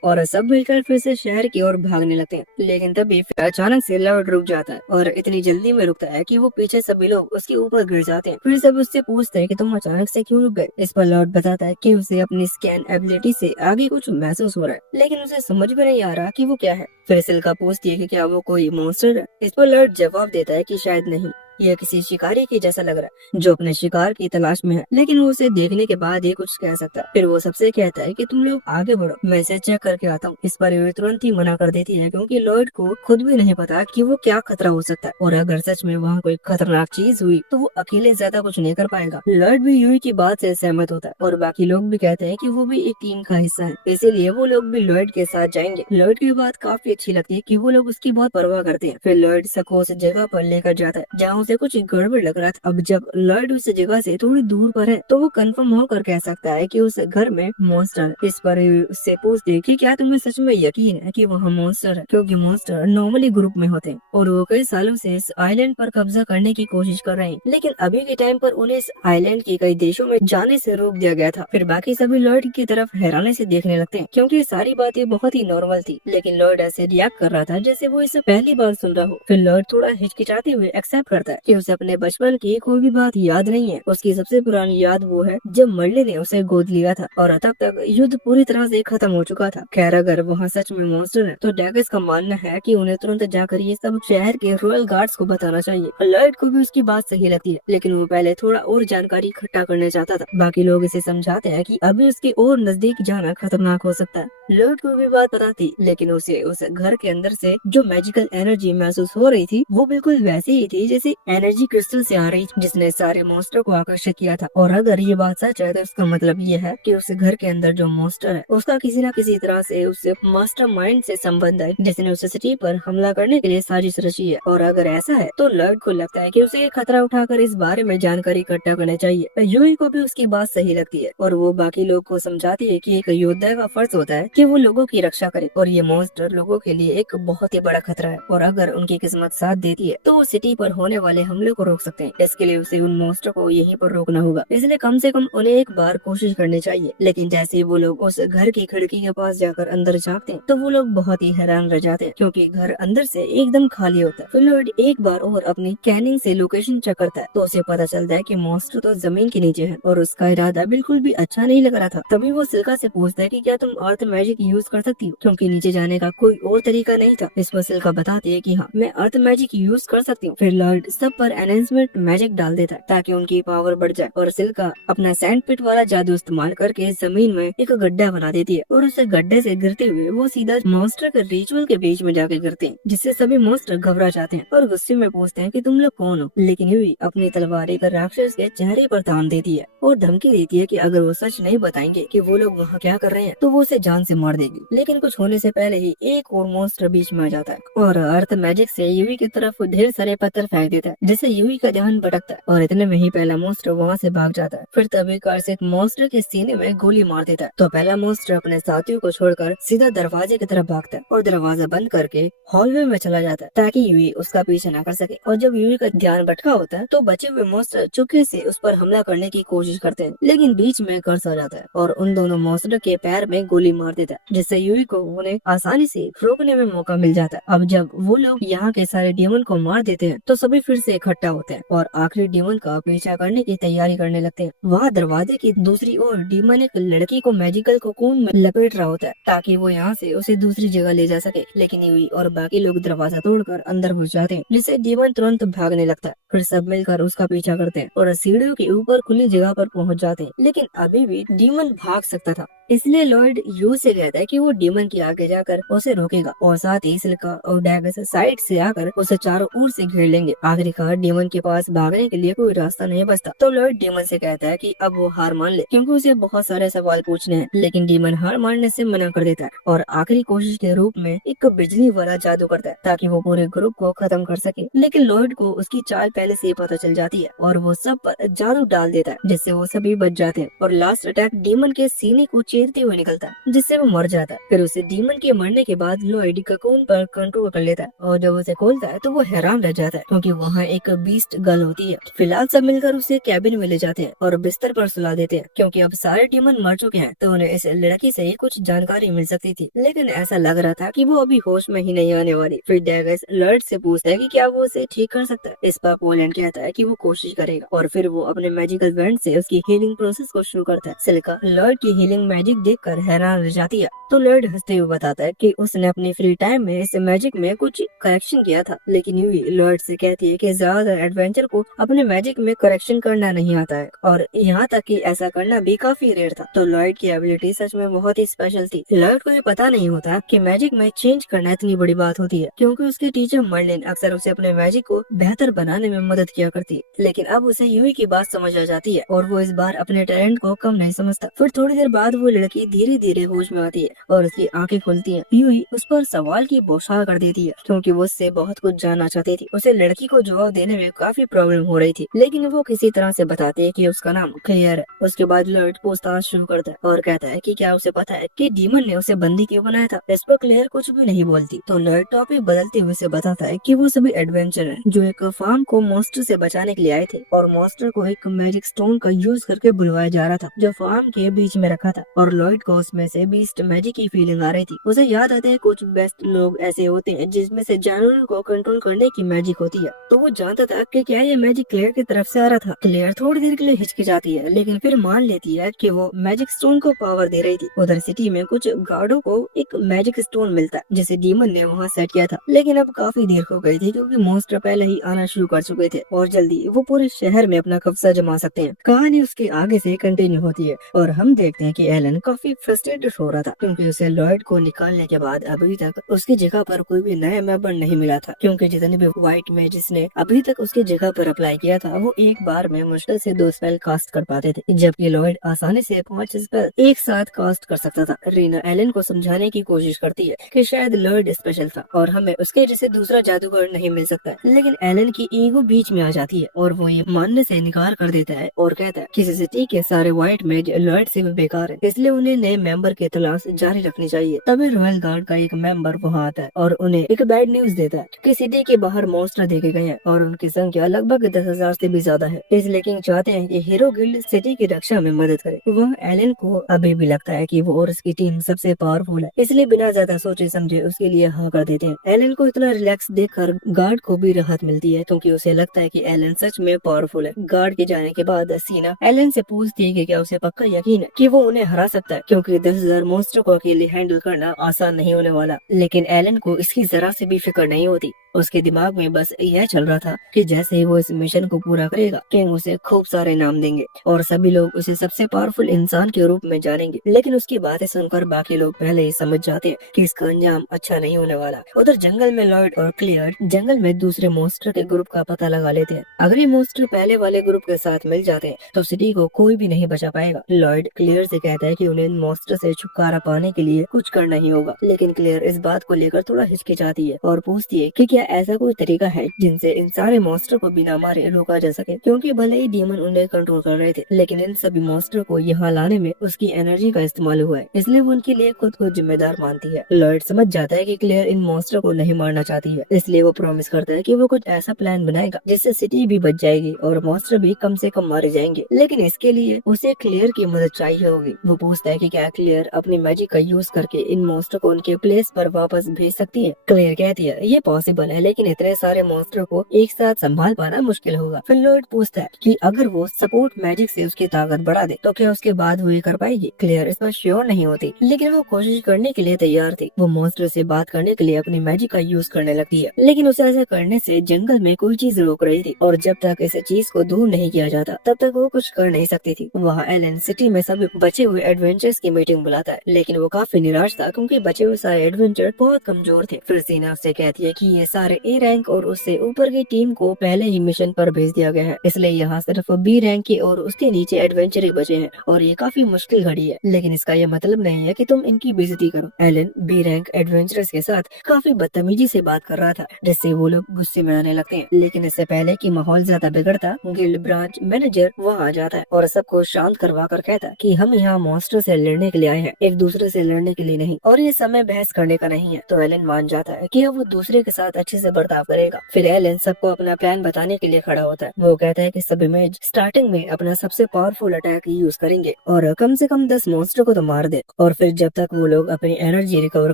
और सब मिलकर फिर से शहर की ओर भागने लगते हैं। लेकिन तभी फिर अचानक से लॉर्ड रुक जाता है और इतनी जल्दी में रुकता है कि वो पीछे सभी लोग उसके ऊपर गिर जाते हैं। फिर सब उससे पूछते हैं कि तुम अचानक से क्यों रुक गए। इस पर लॉर्ड बताता है कि उसे अपनी स्कैन एबिलिटी से आगे कुछ महसूस हो रहा है, लेकिन उसे समझ में नहीं आ रहा कि वो क्या है। फिर सिल्का पूछती है कि क्या वो कोई मॉन्स्टर है। इस पर लॉर्ड जवाब देता है कि शायद नहीं, यह किसी शिकारी के जैसा लग रहा है जो अपने शिकार की तलाश में है, लेकिन वो उसे देखने के बाद ही कुछ कह सकता है। फिर वो सबसे कहता है कि तुम लोग आगे बढ़ो, मैं इसे चेक करके आता हूँ। इस पर वे तुरंत ही मना कर देती है, क्योंकि लॉर्ड को खुद भी नहीं पता कि वो क्या खतरा हो सकता है, और अगर सच में वहाँ कोई खतरनाक चीज हुई तो वो अकेले ज्यादा कुछ नहीं कर पाएगा। लॉर्ड भी यूई की बात से सहमत होता है और बाकी लोग भी कहते हैं कि वो भी एक टीम का हिस्सा है, इसीलिए वो लोग भी लॉर्ड के साथ जाएंगे। लॉर्ड की बात काफी अच्छी लगती है कि वो लोग उसकी बहुत परवाह करते हैं। फिर लॉर्ड सबको उस जगह पर लेकर जाता है जहाँ उसे कुछ गड़बड़ लग रहा था। अब जब लॉर्ड उस जगह से थोड़ी दूर पर है तो वो कंफर्म होकर कह सकता है कि उस घर में मॉन्स्टर है। इस पर उससे पूछते हैं कि क्या तुम्हें सच में यकीन है कि वहाँ मॉन्स्टर है, क्योंकि मॉन्स्टर नॉर्मली ग्रुप में होते हैं और वो कई सालों से इस आइलैंड पर कब्जा करने की कोशिश कर रहे हैं, लेकिन अभी के टाइम पर उन्हें इस आइलैंड के कई देशों में जाने से रोक दिया गया था। फिर बाकी सभी लॉर्ड की तरफ हैरानी से देखने लगते हैं, क्योंकि सारी बातें बहुत ही नॉर्मल थी, लेकिन लॉर्ड ऐसे रिएक्ट कर रहा था जैसे वो इसे पहली बार सुन रहा हो। फिर लॉर्ड थोड़ा हिचकिचाते हुए एक्सेप्ट करता है कि उसे अपने बचपन की कोई भी बात याद नहीं है। उसकी सबसे पुरानी याद वो है जब मर्ली ने उसे गोद लिया था और तब तक युद्ध पूरी तरह से खत्म हो चुका था। खैर अगर वहाँ सच में मॉन्स्टर है तो डैगस का मानना है कि उन्हें तुरंत जाकर ये सब शहर के रॉयल गार्ड्स को बताना चाहिए। लॉर्ड को भी उसकी बात सही लगती है, लेकिन वो पहले थोड़ा और जानकारी इकट्ठा करना चाहता था। बाकी लोग इसे समझाते हैं कि अभी उसके और नजदीक जाना खतरनाक हो सकता है। लॉर्ड को भी बात पता थी, लेकिन उसे उस घर के अंदर से जो मैजिकल एनर्जी महसूस हो रही थी वो बिल्कुल वैसी ही थी जैसे एनर्जी क्रिस्टल से आ रही, जिसने सारे मॉन्स्टर को आकर्षित किया था। और अगर ये बात सच है तो इसका मतलब ये है कि उस घर के अंदर जो मॉन्स्टर है उसका किसी न किसी तरह से उस मास्टर माइंड से संबंध है, जिसने उस सिटी पर हमला करने के लिए साजिश रची है। और अगर ऐसा है तो लॉर्ड को लगता है कि उसे खतरा उठाकर इस बारे में जानकारी इकट्ठा करना चाहिए। यूई को भी उसकी बात सही लगती है और वो बाकी लोग को समझाती है कि एक योद्धा का फर्ज होता है कि वो लोगों की रक्षा करे, और ये मॉन्स्टर लोगों के लिए एक बहुत ही बड़ा खतरा है, और अगर उनकी किस्मत साथ देती है तो वो सिटी पर होने वाले हमले को रोक सकते हैं। इसके लिए उसे उन मॉन्स्टर को यहीं पर रोकना होगा, इसलिए कम से कम उन्हें एक बार कोशिश करनी चाहिए। लेकिन जैसे ही वो लोग उस घर की खिड़की के पास जाकर अंदर झांकते हैं तो वो लोग बहुत ही हैरान रह जाते हैं, क्योंकि घर अंदर से एकदम खाली होता है। फिर लॉर्ड एक बार और अपनी कैनिंग से लोकेशन चेक करता है तो उसे पता चलता है कि मॉन्स्टर तो जमीन के नीचे है, और उसका इरादा बिल्कुल भी अच्छा नहीं लग रहा था। तभी वो सिल्का से पूछता है कि क्या तुम अर्थ मैजिक यूज कर सकती हो, क्योंकि नीचे जाने का कोई और तरीका नहीं था। इस पर सिल्का बताती है कि हाँ, मैं अर्थ मैजिक यूज कर सकती हूँ। फिर लॉर्ड सब पर एनहेंसमेंट मैजिक डाल देता है ताकि उनकी पावर बढ़ जाए, और सिल्का अपना सैंड पिट वाला जादू इस्तेमाल करके जमीन में एक गड्ढा बना देती है, और उस गड्ढे से गिरते हुए वो सीधा मॉन्स्टर के रिचुअल के बीच में जाके गिरते हैं, जिससे सभी मॉन्स्टर घबरा जाते हैं और गुस्से में पूछते हैं कि तुम लोग कौन हो। लेकिन यूई अपनी तलवार एक राक्षस के चेहरे पर तान देती है और धमकी देती है कि अगर वो सच नहीं बताएंगे कि वो लोग वहाँ क्या कर रहे हैं तो वो उसे जान से मार देगी। लेकिन कुछ होने से पहले ही एक और मॉन्स्टर बीच में आ जाता है और अर्थ मैजिक से यूई की तरफ ढेर सारे पत्थर फेंक देता है, जिससे यूई का ध्यान भटकता है और इतने में ही पहला मॉन्स्टर वहाँ से भाग जाता है। फिर तभी कार्सिक मॉन्स्टर के सीने में गोली मार देता है, तो पहला मॉन्स्टर अपने साथियों को छोड़कर सीधा दरवाजे की तरफ भागता है और दरवाजा बंद करके हॉलवे में चला जाता है ताकि यूई उसका पीछे न कर सके। और जब यूई का ध्यान भटका होता है तो बचे हुए मॉन्स्टर चुपके से उस पर हमला करने की कोशिश करते हैं, लेकिन बीच में कर्स आ जाता है और उन दोनों मॉन्स्टर के पैर में गोली मार देता है, जिससे यूई को उन्हें आसानी से रोकने में मौका मिल जाता है। अब जब वो लोग यहाँ के सारे डेमन को मार देते हैं तो सभी फिर से इकट्ठा होते हैं और आखिरी डेमन का पीछा करने की तैयारी करने लगते हैं। वहाँ दरवाजे की दूसरी ओर डेमन एक लड़की को मैजिकल कोकून में लपेट रहा होता है ताकि वो यहाँ से उसे दूसरी जगह ले जा सके, लेकिन यूई और बाकी लोग दरवाजा तोड़कर अंदर घुस जाते हैं, जिससे डेमन तुरंत भागने लगता है। फिर सब मिलकर उसका पीछा करते हैं और सीढ़ियों के ऊपर खुली जगह पर पहुँच जाते हैं, लेकिन अभी भी डेमन भाग सकता था इसलिए लॉयड यू से कहता है कि वो डीमन के आगे जाकर उसे रोकेगा और साथ ही सिल्का और डैगस साइड से आकर उसे चारों ओर से घेर लेंगे। आखिरकार डीमन के पास भागने के लिए कोई रास्ता नहीं बचता, तो लॉयड डीमन से कहता है कि अब वो हार मान ले, क्योंकि उसे बहुत सारे सवाल पूछने हैं। लेकिन डीमन हार मानने से मना कर देता है और आखिरी कोशिश के रूप में एक बिजली वाला जादू करता है ताकि वो पूरे ग्रुप को खत्म कर सके। लेकिन लॉयड को उसकी चाल पहले से ही पता चल जाती है और वो सब पर जादू डाल देता है, जिससे वो सभी बच जाते हैं और लास्ट अटैक डीमन के सीने को चीरते हुए निकलता है, जिससे वो मर जाता है। फिर उसे डीमन के मरने के बाद लॉयड ककून पर कंट्रोल कर लेता है और जब उसे खोलता है तो वो हैरान रह जाता है, क्योंकि वहाँ एक बीस्ट गर्ल होती है। फिलहाल सब मिलकर उसे कैबिन में ले जाते हैं और बिस्तर पर सुला देते हैं, क्योंकि अब सारे डीमन मर चुके हैं तो उन्हें इस लड़की से ही कुछ जानकारी मिल सकती थी। लेकिन ऐसा लग रहा था कि वो अभी होश में ही नहीं आने वाली। फिर डैगस लॉयड से पूछता है कि क्या वो उसे ठीक कर सकता है। इस पर पोलैंड कहता है कि वो कोशिश करेगा और फिर वो अपने मैजिकल बैंड से उसकी हीलिंग प्रोसेस को शुरू करता है। सिल्का लॉयड की हीलिंग मैजिक देखकर हैरान रह जाती है, तो लॉयड हंसते हुए बताता है कि उसने अपनी फ्री टाइम में इस मैजिक में कुछ करेक्शन किया था। लेकिन यूई लॉयड से कहती है कि ज्यादातर एडवेंचर को अपने मैजिक में करेक्शन करना नहीं आता है और यहाँ तक कि ऐसा करना भी काफी रेयर था। तो लॉयड की एबिलिटी सच में बहुत ही स्पेशल थी। लॉयड को ये पता नहीं होता कि मैजिक में चेंज करना इतनी बड़ी बात होती है, क्योंकि उसके टीचर मर्लिन अक्सर उसे अपने मैजिक को बेहतर बनाने में मदद किया करती है। लेकिन अब उसे यूई की बात समझ आ जाती है और वो इस बार अपने टैलेंट को कम नहीं समझता। फिर थोड़ी देर बाद वो लड़की धीरे धीरे होश में आती है और उसकी आंखें खुलती हैं। यूई उस पर सवाल की बौछार कर देती है, क्योंकि वो उससे बहुत कुछ जानना चाहती थी। उसे लड़की को जवाब देने में काफी प्रॉब्लम हो रही थी, लेकिन वो किसी तरह से बताते हैं कि उसका नाम क्लियर है। उसके बाद लॉयड पूछताछ शुरू करता है और कहता है कि क्या उसे पता है कि डीमन ने उसे बंदी क्यों बनाया था। इस पर क्लियर कुछ भी नहीं बोलती, तो लॉयड टॉपिक बदलते हुए उसे बताता है कि वो सभी एडवेंचर हैं जो एक फार्म को मॉन्स्टर से बचाने के लिए आए थे और मॉन्स्टर को एक मैजिक स्टोन का यूज करके बुलवाया जा रहा था जो फार्म के बीच में रखा था। और लॉयड को उसमें से बीस्ट मैजिक की फीलिंग आ रही थी। उसे याद आते हैं कुछ बेस्ट लोग ऐसे होते हैं जिसमें से जानवरों को कंट्रोल करने की मैजिक होती है, तो वो जानता था कि क्या ये मैजिक क्लेयर की तरफ से आ रहा था। क्लेयर थोड़ी देर के लिए हिचकिचाती है, लेकिन फिर मान लेती है कि वो मैजिक स्टोन को पावर दे रही थी। उधर सिटी में कुछ गार्डों को एक मैजिक स्टोन मिलता है जिसे डीमन ने वहाँ सेट किया था, लेकिन अब काफी देर हो गई थी क्योंकि मॉन्स्टर पहले ही आना शुरू कर चुके थे और जल्दी वो पूरे शहर में अपना कब्जा जमा सकते हैं। कहानी उसके आगे से कंटिन्यू होती है और हम देखते हैं कि एलन काफी फ्रस्ट्रेटेड हो रहा था, क्योंकि उसे लॉयड को निकालने के बाद अभी तक उसकी जगह पर कोई भी नया मेंबर नहीं मिला था, क्योंकि जितने भी व्हाइट मैजिस ने अभी तक उसकी जगह पर अप्लाई किया था वो एक बार में मुश्किल से 2 स्पेल कास्ट कर पाते थे, जबकि लॉयड आसानी से 5 स्पेल एक साथ कास्ट कर सकता था। रीना एलन को समझाने की कोशिश करती है कि शायद लॉयड स्पेशल था और हमें उसके जैसे दूसरा जादूगर नहीं मिल सकता, लेकिन एलन की ईगो बीच में आ जाती है और वो ये मानने से इनकार कर देता है और कहता है कि सिटी के सारे व्हाइट मैज लॉयड से भी बेकार है, इसलिए उन्हें नए मेंबर की तलाश जारी रखनी चाहिए। तभी रॉयल गार्ड का एक मेंबर वहाँ आता है और उन्हें एक बैड न्यूज देता है कि सिटी के बाहर मॉन्स्टर देखे गए हैं और उनकी संख्या लगभग 10,000 से भी ज्यादा है। इसलिए किंग चाहते हैं कि हीरो गिल्ड सिटी की रक्षा में मदद करे। वह एलन को अभी भी लगता है कि वो और उसकी टीम सबसे पावरफुल है, इसलिए बिना ज्यादा सोचे समझे उसके लिए हाँ कर देते हैं। एलन को इतना रिलैक्स देखकर गार्ड को भी राहत मिलती है, क्योंकि उसे लगता है कि एलन सच में पावरफुल है। गार्ड के जाने के बाद सीना एलन से पूछती है कि क्या उसे पक्का यकीन है कि वो उन्हें हरा सकता है, क्योंकि 10,000 मॉन्स्टर को अकेले हैंडल करना आसान नहीं होने वाला। लेकिन एलन को इसकी जरा से भी फिक्र नहीं होती। उसके दिमाग में बस यह चल रहा था कि जैसे ही वो इस मिशन को पूरा करेगा किंग उसे खूब सारे नाम देंगे और सभी लोग उसे सबसे पावरफुल इंसान के रूप में जानेंगे। लेकिन उसकी बातें सुनकर बाकी लोग पहले ही समझ जाते हैं कि इसका अंजाम अच्छा नहीं होने वाला। उधर जंगल में लॉयड और क्लियर जंगल में दूसरे मॉन्स्टर के ग्रुप का पता लगा लेते हैं। अगर ये मॉन्स्टर पहले वाले ग्रुप के साथ मिल जाते हैं तो सिटी को कोई भी नहीं बचा पाएगा। लॉयड क्लियर से कहता है कि उन्हें मॉन्स्टर से छुटकारा पाने के लिए कुछ करना ही होगा, लेकिन क्लियर इस बात को लेकर थोड़ा हिचकिचाती है और पूछती है कि क्या ऐसा कोई तरीका है जिनसे इन सारे मॉन्स्टर को बिना मारे रोका जा सके, क्योंकि भले ही डीमन उन्हें कंट्रोल कर रहे थे लेकिन इन सभी मॉन्स्टर को यहाँ लाने में उसकी एनर्जी का इस्तेमाल हुआ है, इसलिए वो उनके लिए खुद को जिम्मेदार मानती है। लॉयड समझ जाता है कि क्लियर इन मॉन्स्टर को नहीं मारना चाहती है, इसलिए वो प्रॉमिस करता है कि वो कुछ ऐसा प्लान बनाएगा जिससे सिटी भी बच जाएगी और मॉन्स्टर भी कम से कम मारे जाएंगे। लेकिन इसके लिए उसे क्लियर की मदद चाहिए होगी। वो पूछता है कि क्या क्लियर अपनी मैजिक का यूज करके इन मॉन्स्टर को उनके प्लेस पर वापस भेज सकती है। क्लियर कहती है ये पॉसिबल पॉसिबल है, लेकिन इतने सारे मॉन्स्टर को एक साथ संभाल पाना मुश्किल होगा। फिर लॉर्ड पूछता है कि अगर वो सपोर्ट मैजिक से उसकी ताकत बढ़ा दे तो क्या उसके बाद वो ये कर पाएगी। क्लियर इस पर श्योर नहीं होती, लेकिन वो कोशिश करने के लिए तैयार थी। वो मॉन्स्टर से बात करने के लिए अपनी मैजिक का यूज करने लगती है, लेकिन उसे ऐसा करने से जंगल में कोई चीज रोक रही थी और जब तक इस चीज को दूर नहीं किया जाता तब तक वो कुछ कर नहीं सकती थी। वहाँ एलन सिटी में सभी बचे हुए एडवेंचर्स की मीटिंग बुलाता है, लेकिन वो काफी निराश था क्योंकि बचे हुए सारे एडवेंचर बहुत कमजोर थे। फिर सीना उससे कहती है कि ये सारे ए रैंक और उससे ऊपर की टीम को पहले ही मिशन पर भेज दिया गया है, इसलिए यहाँ सिर्फ बी रैंक के और उसके नीचे एडवेंचर ही बचे हैं और ये काफी मुश्किल घड़ी है। लेकिन इसका यह मतलब नहीं है कि तुम इनकी बेइज्जती करो। एलन बी रैंक एडवेंचरर्स के साथ काफी बदतमीजी से बात कर रहा था, जिससे वो लोग गुस्से में आने लगते हैं। लेकिन इससे पहले कि माहौल ज्यादा बिगड़ता, गिल्ड ब्रांच मैनेजर वहाँ आ जाता है और सबको शांत करवा कर कहता है कि हम यहाँ मॉन्स्टर से लड़ने के लिए आए हैं, एक दूसरे से लड़ने के लिए नहीं, और ये समय बहस करने का नहीं है। तो एलन मान जाता है कि अब वो दूसरे के साथ अच्छे से बर्ताव करेगा। फिर एलन सबको अपना प्लान बताने के लिए खड़ा होता है। वो कहता है कि सब इमेज स्टार्टिंग में अपना सबसे पावरफुल अटैक यूज करेंगे और कम से कम 10 मॉन्स्टर को तो मार दे, और फिर जब तक वो लोग अपनी एनर्जी रिकवर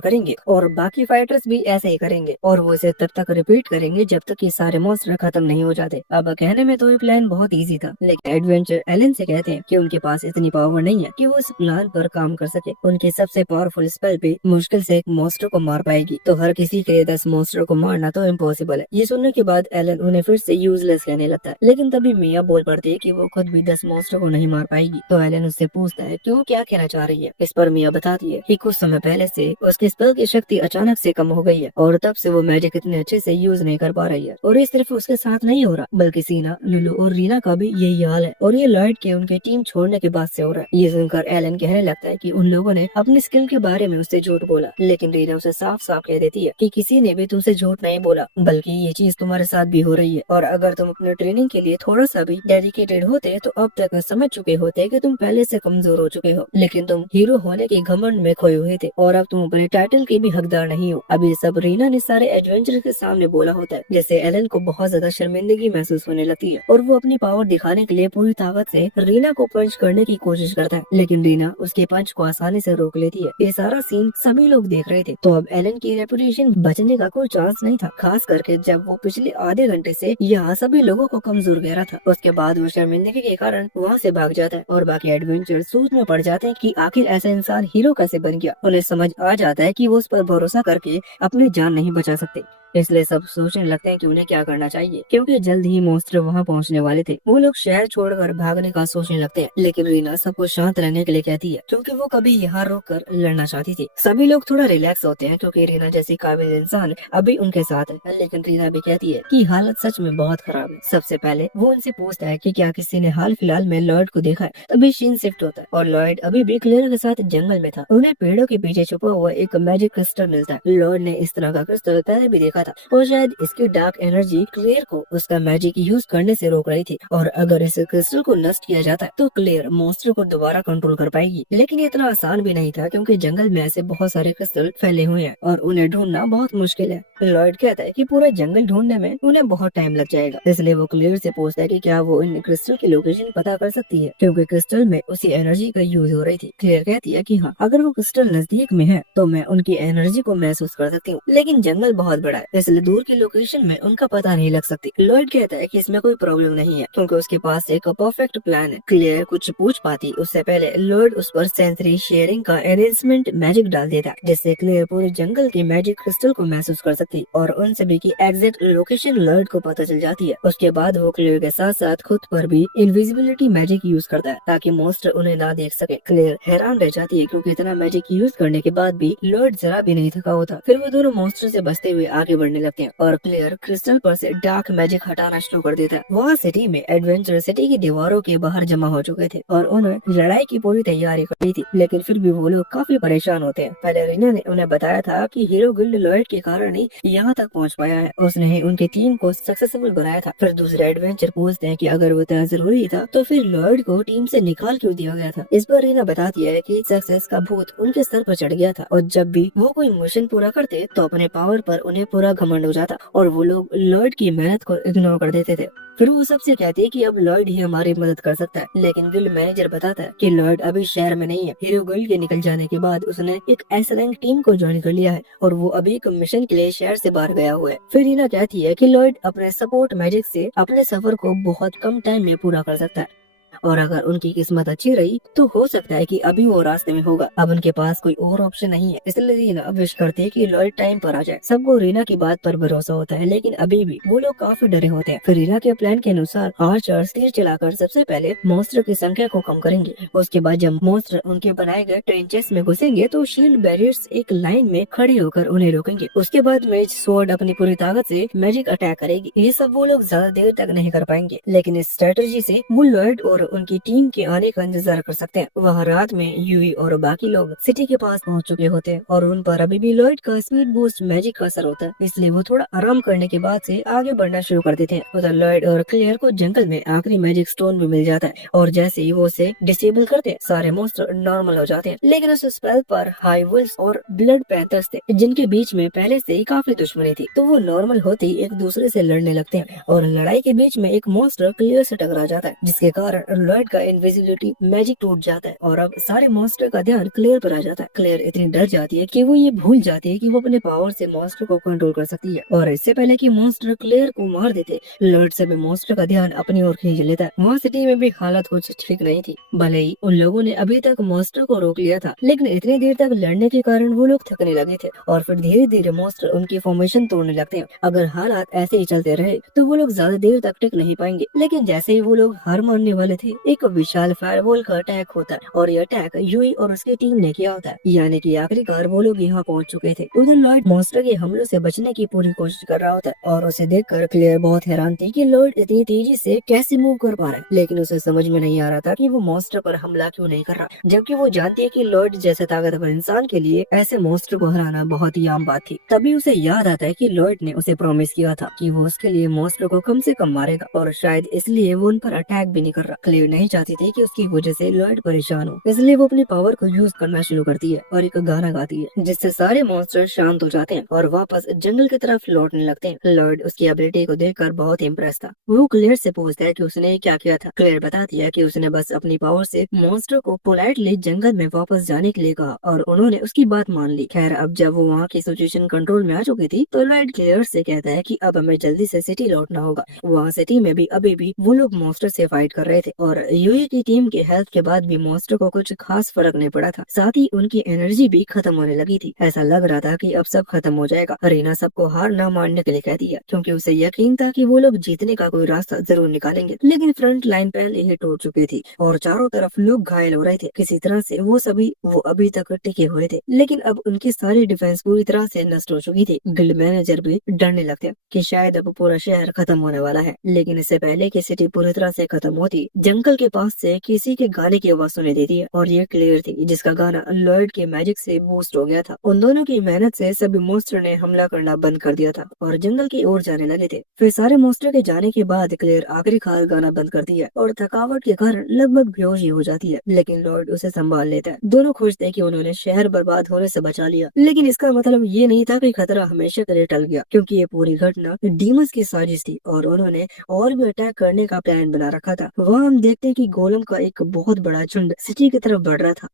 करेंगे और बाकी फाइटर्स भी ऐसे ही करेंगे, और वो इसे तब तक रिपीट करेंगे जब तक ये सारे मॉन्स्टर खत्म नहीं हो जाते। अब कहने में तो ये प्लान बहुत इजी था, लेकिन एडवेंचर एलन से कहते हैं कि उनके पास इतनी पावर नहीं है कि वो इस प्लान पर काम कर सके। उनकी सबसे पावरफुल स्पेल भी मुश्किल से एक मॉन्स्टर को मार पाएगी, तो हर किसी के लिए 10 मॉन्स्टर को मारना तो इम्पॉसिबल है। ये सुनने के बाद एलन उन्हें फिर से यूजलेस कहने लगता है, लेकिन तभी मिया बोल पड़ती है कि वो खुद भी 10 मॉन्स्टर को नहीं मार पाएगी। तो एलन उससे पूछता है कि वो क्या कहना चाह रही है। इस पर मिया बताती है कि कुछ समय पहले से उसकी स्पेल की शक्ति अचानक से कम हो गई है और तब से वो मैजिक इतने अच्छे से यूज नहीं कर पा रही है। और ये सिर्फ उसके साथ नहीं हो रहा, बल्कि सीना, लुलू और रीना का भी यही हाल है, और ये लॉयड के उनके टीम छोड़ने के बाद से हो रहा है। ये सुनकर एलन कहने लगता है कि उन लोगों ने अपनी स्किल के बारे में उससे झूठ बोला, लेकिन रीना उसे साफ साफ कह देती है कि किसी ने भी तुमसे झूठ नहीं बोला, बल्कि ये चीज तुम्हारे साथ भी हो रही है, और अगर तुम अपने ट्रेनिंग के लिए थोड़ा सा भी डेडिकेटेड होते तो अब तक समझ चुके होते कि तुम पहले से कमजोर हो चुके हो, लेकिन तुम हीरो होने के घमंड में खोए हुए थे और अब तुम अपने टाइटल के भी हकदार नहीं हो। अब ये सब रीना ने सारे एडवेंचर के सामने बोला होता है, जिससे एलन को बहुत ज्यादा शर्मिंदगी महसूस होने लगती है और वो अपनी पावर दिखाने के लिए पूरी ताकत से रीना को पंच करने की कोशिश करता है, लेकिन रीना उसके पंच को आसानी से रोक लेती है। ये सारा सीन सभी लोग देख रहे थे, तो अब एलन की रेपुटेशन बचने का कोई चांस नहीं था, खास करके जब वो पिछले आधे घंटे से यहाँ सभी लोगों को कमजोर कह रहा था। उसके बाद वो शर्मिंदगी के कारण वहाँ से भाग जाता है और बाकी एडवेंचर सोच में पड़ जाते हैं कि आखिर ऐसा इंसान हीरो कैसे बन गया। उन्हें समझ आ जाता है कि वो उस पर भरोसा करके अपनी जान नहीं बचा सकते, इसलिए सब सोचने लगते हैं कि उन्हें क्या करना चाहिए, क्योंकि जल्द ही मॉन्स्टर वहां पहुंचने वाले थे। वो लोग शहर छोड़कर भागने का सोचने लगते हैं, लेकिन रीना सबको शांत रहने के लिए कहती है, क्योंकि वो कभी यहाँ रोक कर लड़ना चाहती थी। सभी लोग थोड़ा रिलैक्स होते हैं क्योंकि रीना जैसी काबिल इंसान अभी उनके साथ है, लेकिन रीना भी कहती है कि हालत सच में बहुत खराब है। सबसे पहले वो उनसे पूछता है कि क्या किसी ने हाल फिलहाल में लॉयड को देखा है। तभी शीन शिफ्ट होता है और लॉयड अभी भी क्लियर के साथ जंगल में था। उन्हें पेड़ों के पीछे छुपा हुआ एक मैजिक क्रिस्टल मिलता है। लॉयड ने इस तरह का क्रिस्टल पहले भी देखा था और शायद इसकी डार्क एनर्जी क्लेयर को उसका मैजिक यूज करने से रोक रही थी, और अगर इस क्रिस्टल को नष्ट किया जाता है तो क्लेयर मॉन्स्टर को दोबारा कंट्रोल कर पाएगी। लेकिन ये इतना आसान भी नहीं था क्योंकि जंगल में ऐसे बहुत सारे क्रिस्टल फैले हुए हैं और उन्हें ढूंढना बहुत मुश्किल है। लॉयड कहता है कि पूरा जंगल ढूंढने में उन्हें बहुत टाइम लग जाएगा, इसलिए वो क्लेयर से पूछता है कि क्या वो इन क्रिस्टल की लोकेशन पता कर सकती है, क्योंकि क्रिस्टल में उसी एनर्जी का यूज हो रही थी। क्लेयर कहती है कि हाँ, अगर वो क्रिस्टल नजदीक में है तो मैं उनकी एनर्जी को महसूस कर सकती हूँ, लेकिन जंगल बहुत बड़ा है इसलिए दूर की लोकेशन में उनका पता नहीं लग सकती। लॉयड कहता है कि इसमें कोई प्रॉब्लम नहीं है क्योंकि उसके पास एक परफेक्ट प्लान है। क्लेयर कुछ पूछ पाती उससे पहले लॉयड उस पर सेंसरी शेयरिंग का एनहेंसमेंट मैजिक डाल देता है, जिससे क्लेयर पूरे जंगल के मैजिक क्रिस्टल को महसूस कर सकती और उन सभी की एग्जैक्ट लोकेशन लॉयड को पता चल जाती है। उसके बाद वो क्लेयर के साथ साथ खुद पर भी इनविजिबिलिटी मैजिक यूज करता है ताकि मॉन्स्टर उन्हें ना देख सके। क्लेयर हैरान रह जाती है क्योंकि इतना मैजिक यूज करने के बाद भी लॉयड जरा भी नहीं थका होता। फिर वो दोनों मॉन्स्टर से बचते हुए आगे बढ़ने लगते हैं और क्लेयर क्रिस्टल पर से डार्क मैजिक हटाना शुरू कर देता है। वहाँ सिटी में एडवेंचर सिटी की दीवारों के बाहर जमा हो चुके थे और उन्हें लड़ाई की पूरी तैयारी कर ली थी, लेकिन फिर भी वो लोग काफी परेशान होते हैं। पहले रीना ने उन्हें बताया था कि हीरो गिल्ड लॉयड के कारण ही यहाँ तक पहुँच पाया है, उसने ही उनकी टीम को सक्सेसफुल बनाया था। फिर दूसरे एडवेंचर पूछते हैं कि अगर वो इतना जरूरी था तो फिर लॉयड को टीम से निकाल क्यों दिया गया था। इस पर रीना बताती है कि सक्सेस का भूत उनके सर पर चढ़ गया था और जब भी वो कोई मिशन पूरा करते तो अपने पावर पर उन्हें पूरा घमंड हो जाता और वो लोग लॉयड की मेहनत को इग्नोर कर देते थे। फिर वो सबसे कहती है कि अब लॉयड ही हमारी मदद कर सकता है, लेकिन गिल्ड मैनेजर बताता है कि लॉयड अभी शहर में नहीं है। हीरो गिल्ड के निकल जाने के बाद उसने एक एस रैंक टीम को ज्वाइन कर लिया है और वो अभी एक मिशन के लिए शहर से बाहर गया हुआ है। फिर रीना कहती है कि लॉयड अपने सपोर्ट मैजिक से अपने सफर को बहुत कम टाइम में पूरा कर सकता है और अगर उनकी किस्मत अच्छी रही तो हो सकता है कि अभी वो रास्ते में होगा। अब उनके पास कोई और ऑप्शन नहीं है, इसलिए रीना विश करती है कि लॉयड टाइम पर आ जाए। सबको रीना की बात पर भरोसा होता है, लेकिन अभी भी वो लोग काफी डरे होते हैं। फिर रीना के प्लान के अनुसार आर्चर्स तीर चलाकर सबसे पहले मॉन्स्टर की संख्या को कम करेंगे। उसके बाद जब मॉन्स्टर उनके बनाए गए ट्रेंचेस में घुसेंगे तो शील्ड बैरियर्स एक लाइन में खड़े होकर उन्हें रोकेंगे। उसके बाद मेज स्वॉर्ड अपनी पूरी ताकत से मैजिक अटैक करेगी। ये सब वो लोग ज्यादा देर तक नहीं कर पाएंगे, लेकिन इस स्ट्रेटजी से वो लॉयड और उनकी टीम के आने का इंतजार कर सकते हैं। वह रात में यूई और बाकी लोग सिटी के पास पहुंच चुके होते हैं और उन पर अभी भी लॉयड का स्पीड बूस्ट मैजिक का असर होता है, इसलिए वो थोड़ा आराम करने के बाद से आगे बढ़ना शुरू कर देते हैं। उधर लॉयड और क्लेयर को जंगल में आखिरी मैजिक स्टोन भी मिल जाता है और जैसे ही वो उसे डिसेबल करते हैं सारे मॉन्स्टर नॉर्मल हो जाते हैं। लेकिन उस स्पेल पर हाई वुल्फ्स और ब्लड पैंथर्स थे जिनके बीच में पहले से ही काफी दुश्मनी थी, तो वो नॉर्मल होते ही एक दूसरे से लड़ने लगते हैं और लड़ाई के बीच में एक मॉन्स्टर क्लियर से टकरा जाता है, जिसके कारण लॉयड का इनविजिबिलिटी मैजिक टूट जाता है और अब सारे मॉन्स्टर का ध्यान क्लेयर पर आ जाता है। क्लेयर इतनी डर जाती है कि वो ये भूल जाती है कि वो अपने पावर से मॉन्स्टर को कंट्रोल कर सकती है और इससे पहले कि मॉन्स्टर क्लेयर को मार देते लॉयड सभी मॉन्स्टर का ध्यान अपनी ओर खींच लेता है। वहाँ सिटी में भी हालत कुछ ठीक नहीं थी। भले ही उन लोगों ने अभी तक मॉन्स्टर को रोक लिया था, लेकिन इतनी देर तक लड़ने के कारण वो लोग थकने लगे थे और फिर धीरे धीरे मॉन्स्टर उनकी फॉर्मेशन तोड़ने लगते हैं। अगर हालात ऐसे ही चलते रहे तो वो लोग ज्यादा देर तक टिक नहीं पाएंगे, लेकिन जैसे ही वो लोग हार मानने वाले थे एक विशाल फायरवॉल का अटैक होता है और ये अटैक यूई और उसकी टीम ने किया होता है, यानी कि आखिरकार वो लोग यहाँ पहुँच चुके थे। उधर लॉयड मॉन्स्टर के हमलों से बचने की पूरी कोशिश कर रहा होता है और उसे देखकर क्लेयर बहुत हैरान थी कि लॉयड इतनी तेजी से कैसे मूव कर पा रहा है, लेकिन उसे समझ में नहीं आ रहा था कि वो मॉन्स्टर पर हमला क्यों नहीं कर रहा, जबकि वो जानती है कि लॉयड जैसे ताकतवर इंसान के लिए ऐसे मॉन्स्टर को हराना बहुत ही आम बात थी। तभी उसे याद आता है कि लॉयड ने उसे प्रॉमिस किया था कि वो उसके लिए मॉन्स्टर को कम से कम मारेगा और शायद इसलिए वो उन पर अटैक भी नहीं कर रहा। क्लेयर नहीं चाहती थी कि उसकी वजह से लॉयड परेशान हो, इसलिए वो अपनी पावर को यूज करना शुरू करती है और एक गाना गाती है जिससे सारे मॉन्स्टर शांत हो जाते हैं और वापस जंगल की तरफ लौटने लगते हैं। लॉयड उसकी एबिलिटी को देखकर बहुत इम्प्रेस था। वो क्लेयर से पूछता है कि उसने क्या किया था। क्लेयर बताती है कि उसने बस अपनी पावर से मॉन्स्टर को पोलाइटली जंगल में वापस जाने के लिए कहा और उन्होंने उसकी बात मान ली। खैर अब जब वो वहाँ की सिचुएशन कंट्रोल में आ चुकी थी तो लॉयड क्लेयर से कहता है कि अब हमें जल्दी से सिटी लौटना होगा। वहाँ सिटी में भी अभी भी वो लोग मॉन्स्टर से फाइट कर रहे थे और यूई की टीम के हेल्प के बाद भी मॉन्स्टर को कुछ खास फर्क नहीं पड़ा था। साथ ही उनकी एनर्जी भी खत्म होने लगी थी। ऐसा लग रहा था कि अब सब खत्म हो जाएगा। रीना सबको हार न मानने के लिए कहती है क्योंकि उसे यकीन था कि वो लोग जीतने का कोई रास्ता जरूर निकालेंगे, लेकिन फ्रंट लाइन पहले ही टूट चुकी थी और चारों तरफ लोग घायल हो रहे थे। किसी तरह से वो अभी तक टिके हुए थे, लेकिन अब उनकी सारी डिफेंस पूरी तरह से नष्ट हो चुकी थी। गिल्ड मैनेजर भी डरने लगते कि शायद अब पूरा शहर खत्म होने वाला है, लेकिन इससे पहले कि सिटी पूरी तरह से खत्म होती जंगल के पास से किसी के गाने की आवाज सुनाई देती है और ये क्लियर थी जिसका गाना लॉयड के मैजिक से बूस्ट हो गया था। उन दोनों की मेहनत से सभी मॉन्स्टर ने हमला करना बंद कर दिया था और जंगल की ओर जाने लगे थे। फिर सारे मॉन्स्टर के जाने के बाद क्लियर आखिरकार गाना बंद कर दिया और थकावट के कारण लगभग बेहोश ही हो जाती है, लेकिन लॉयड उसे संभाल लेता है। दोनों खुश थे कि उन्होंने शहर बर्बाद होने से बचा लिया, लेकिन इसका मतलब ये नहीं था कि खतरा हमेशा के लिए टल गया, क्योंकि ये पूरी घटना डीमंस की साजिश थी और उन्होंने और भी अटैक करने का प्लान बना रखा था। वहाँ हम देखते हैं कि गोलम का एक बहुत बड़ा झुंड सिटी की तरफ बढ़ रहा था।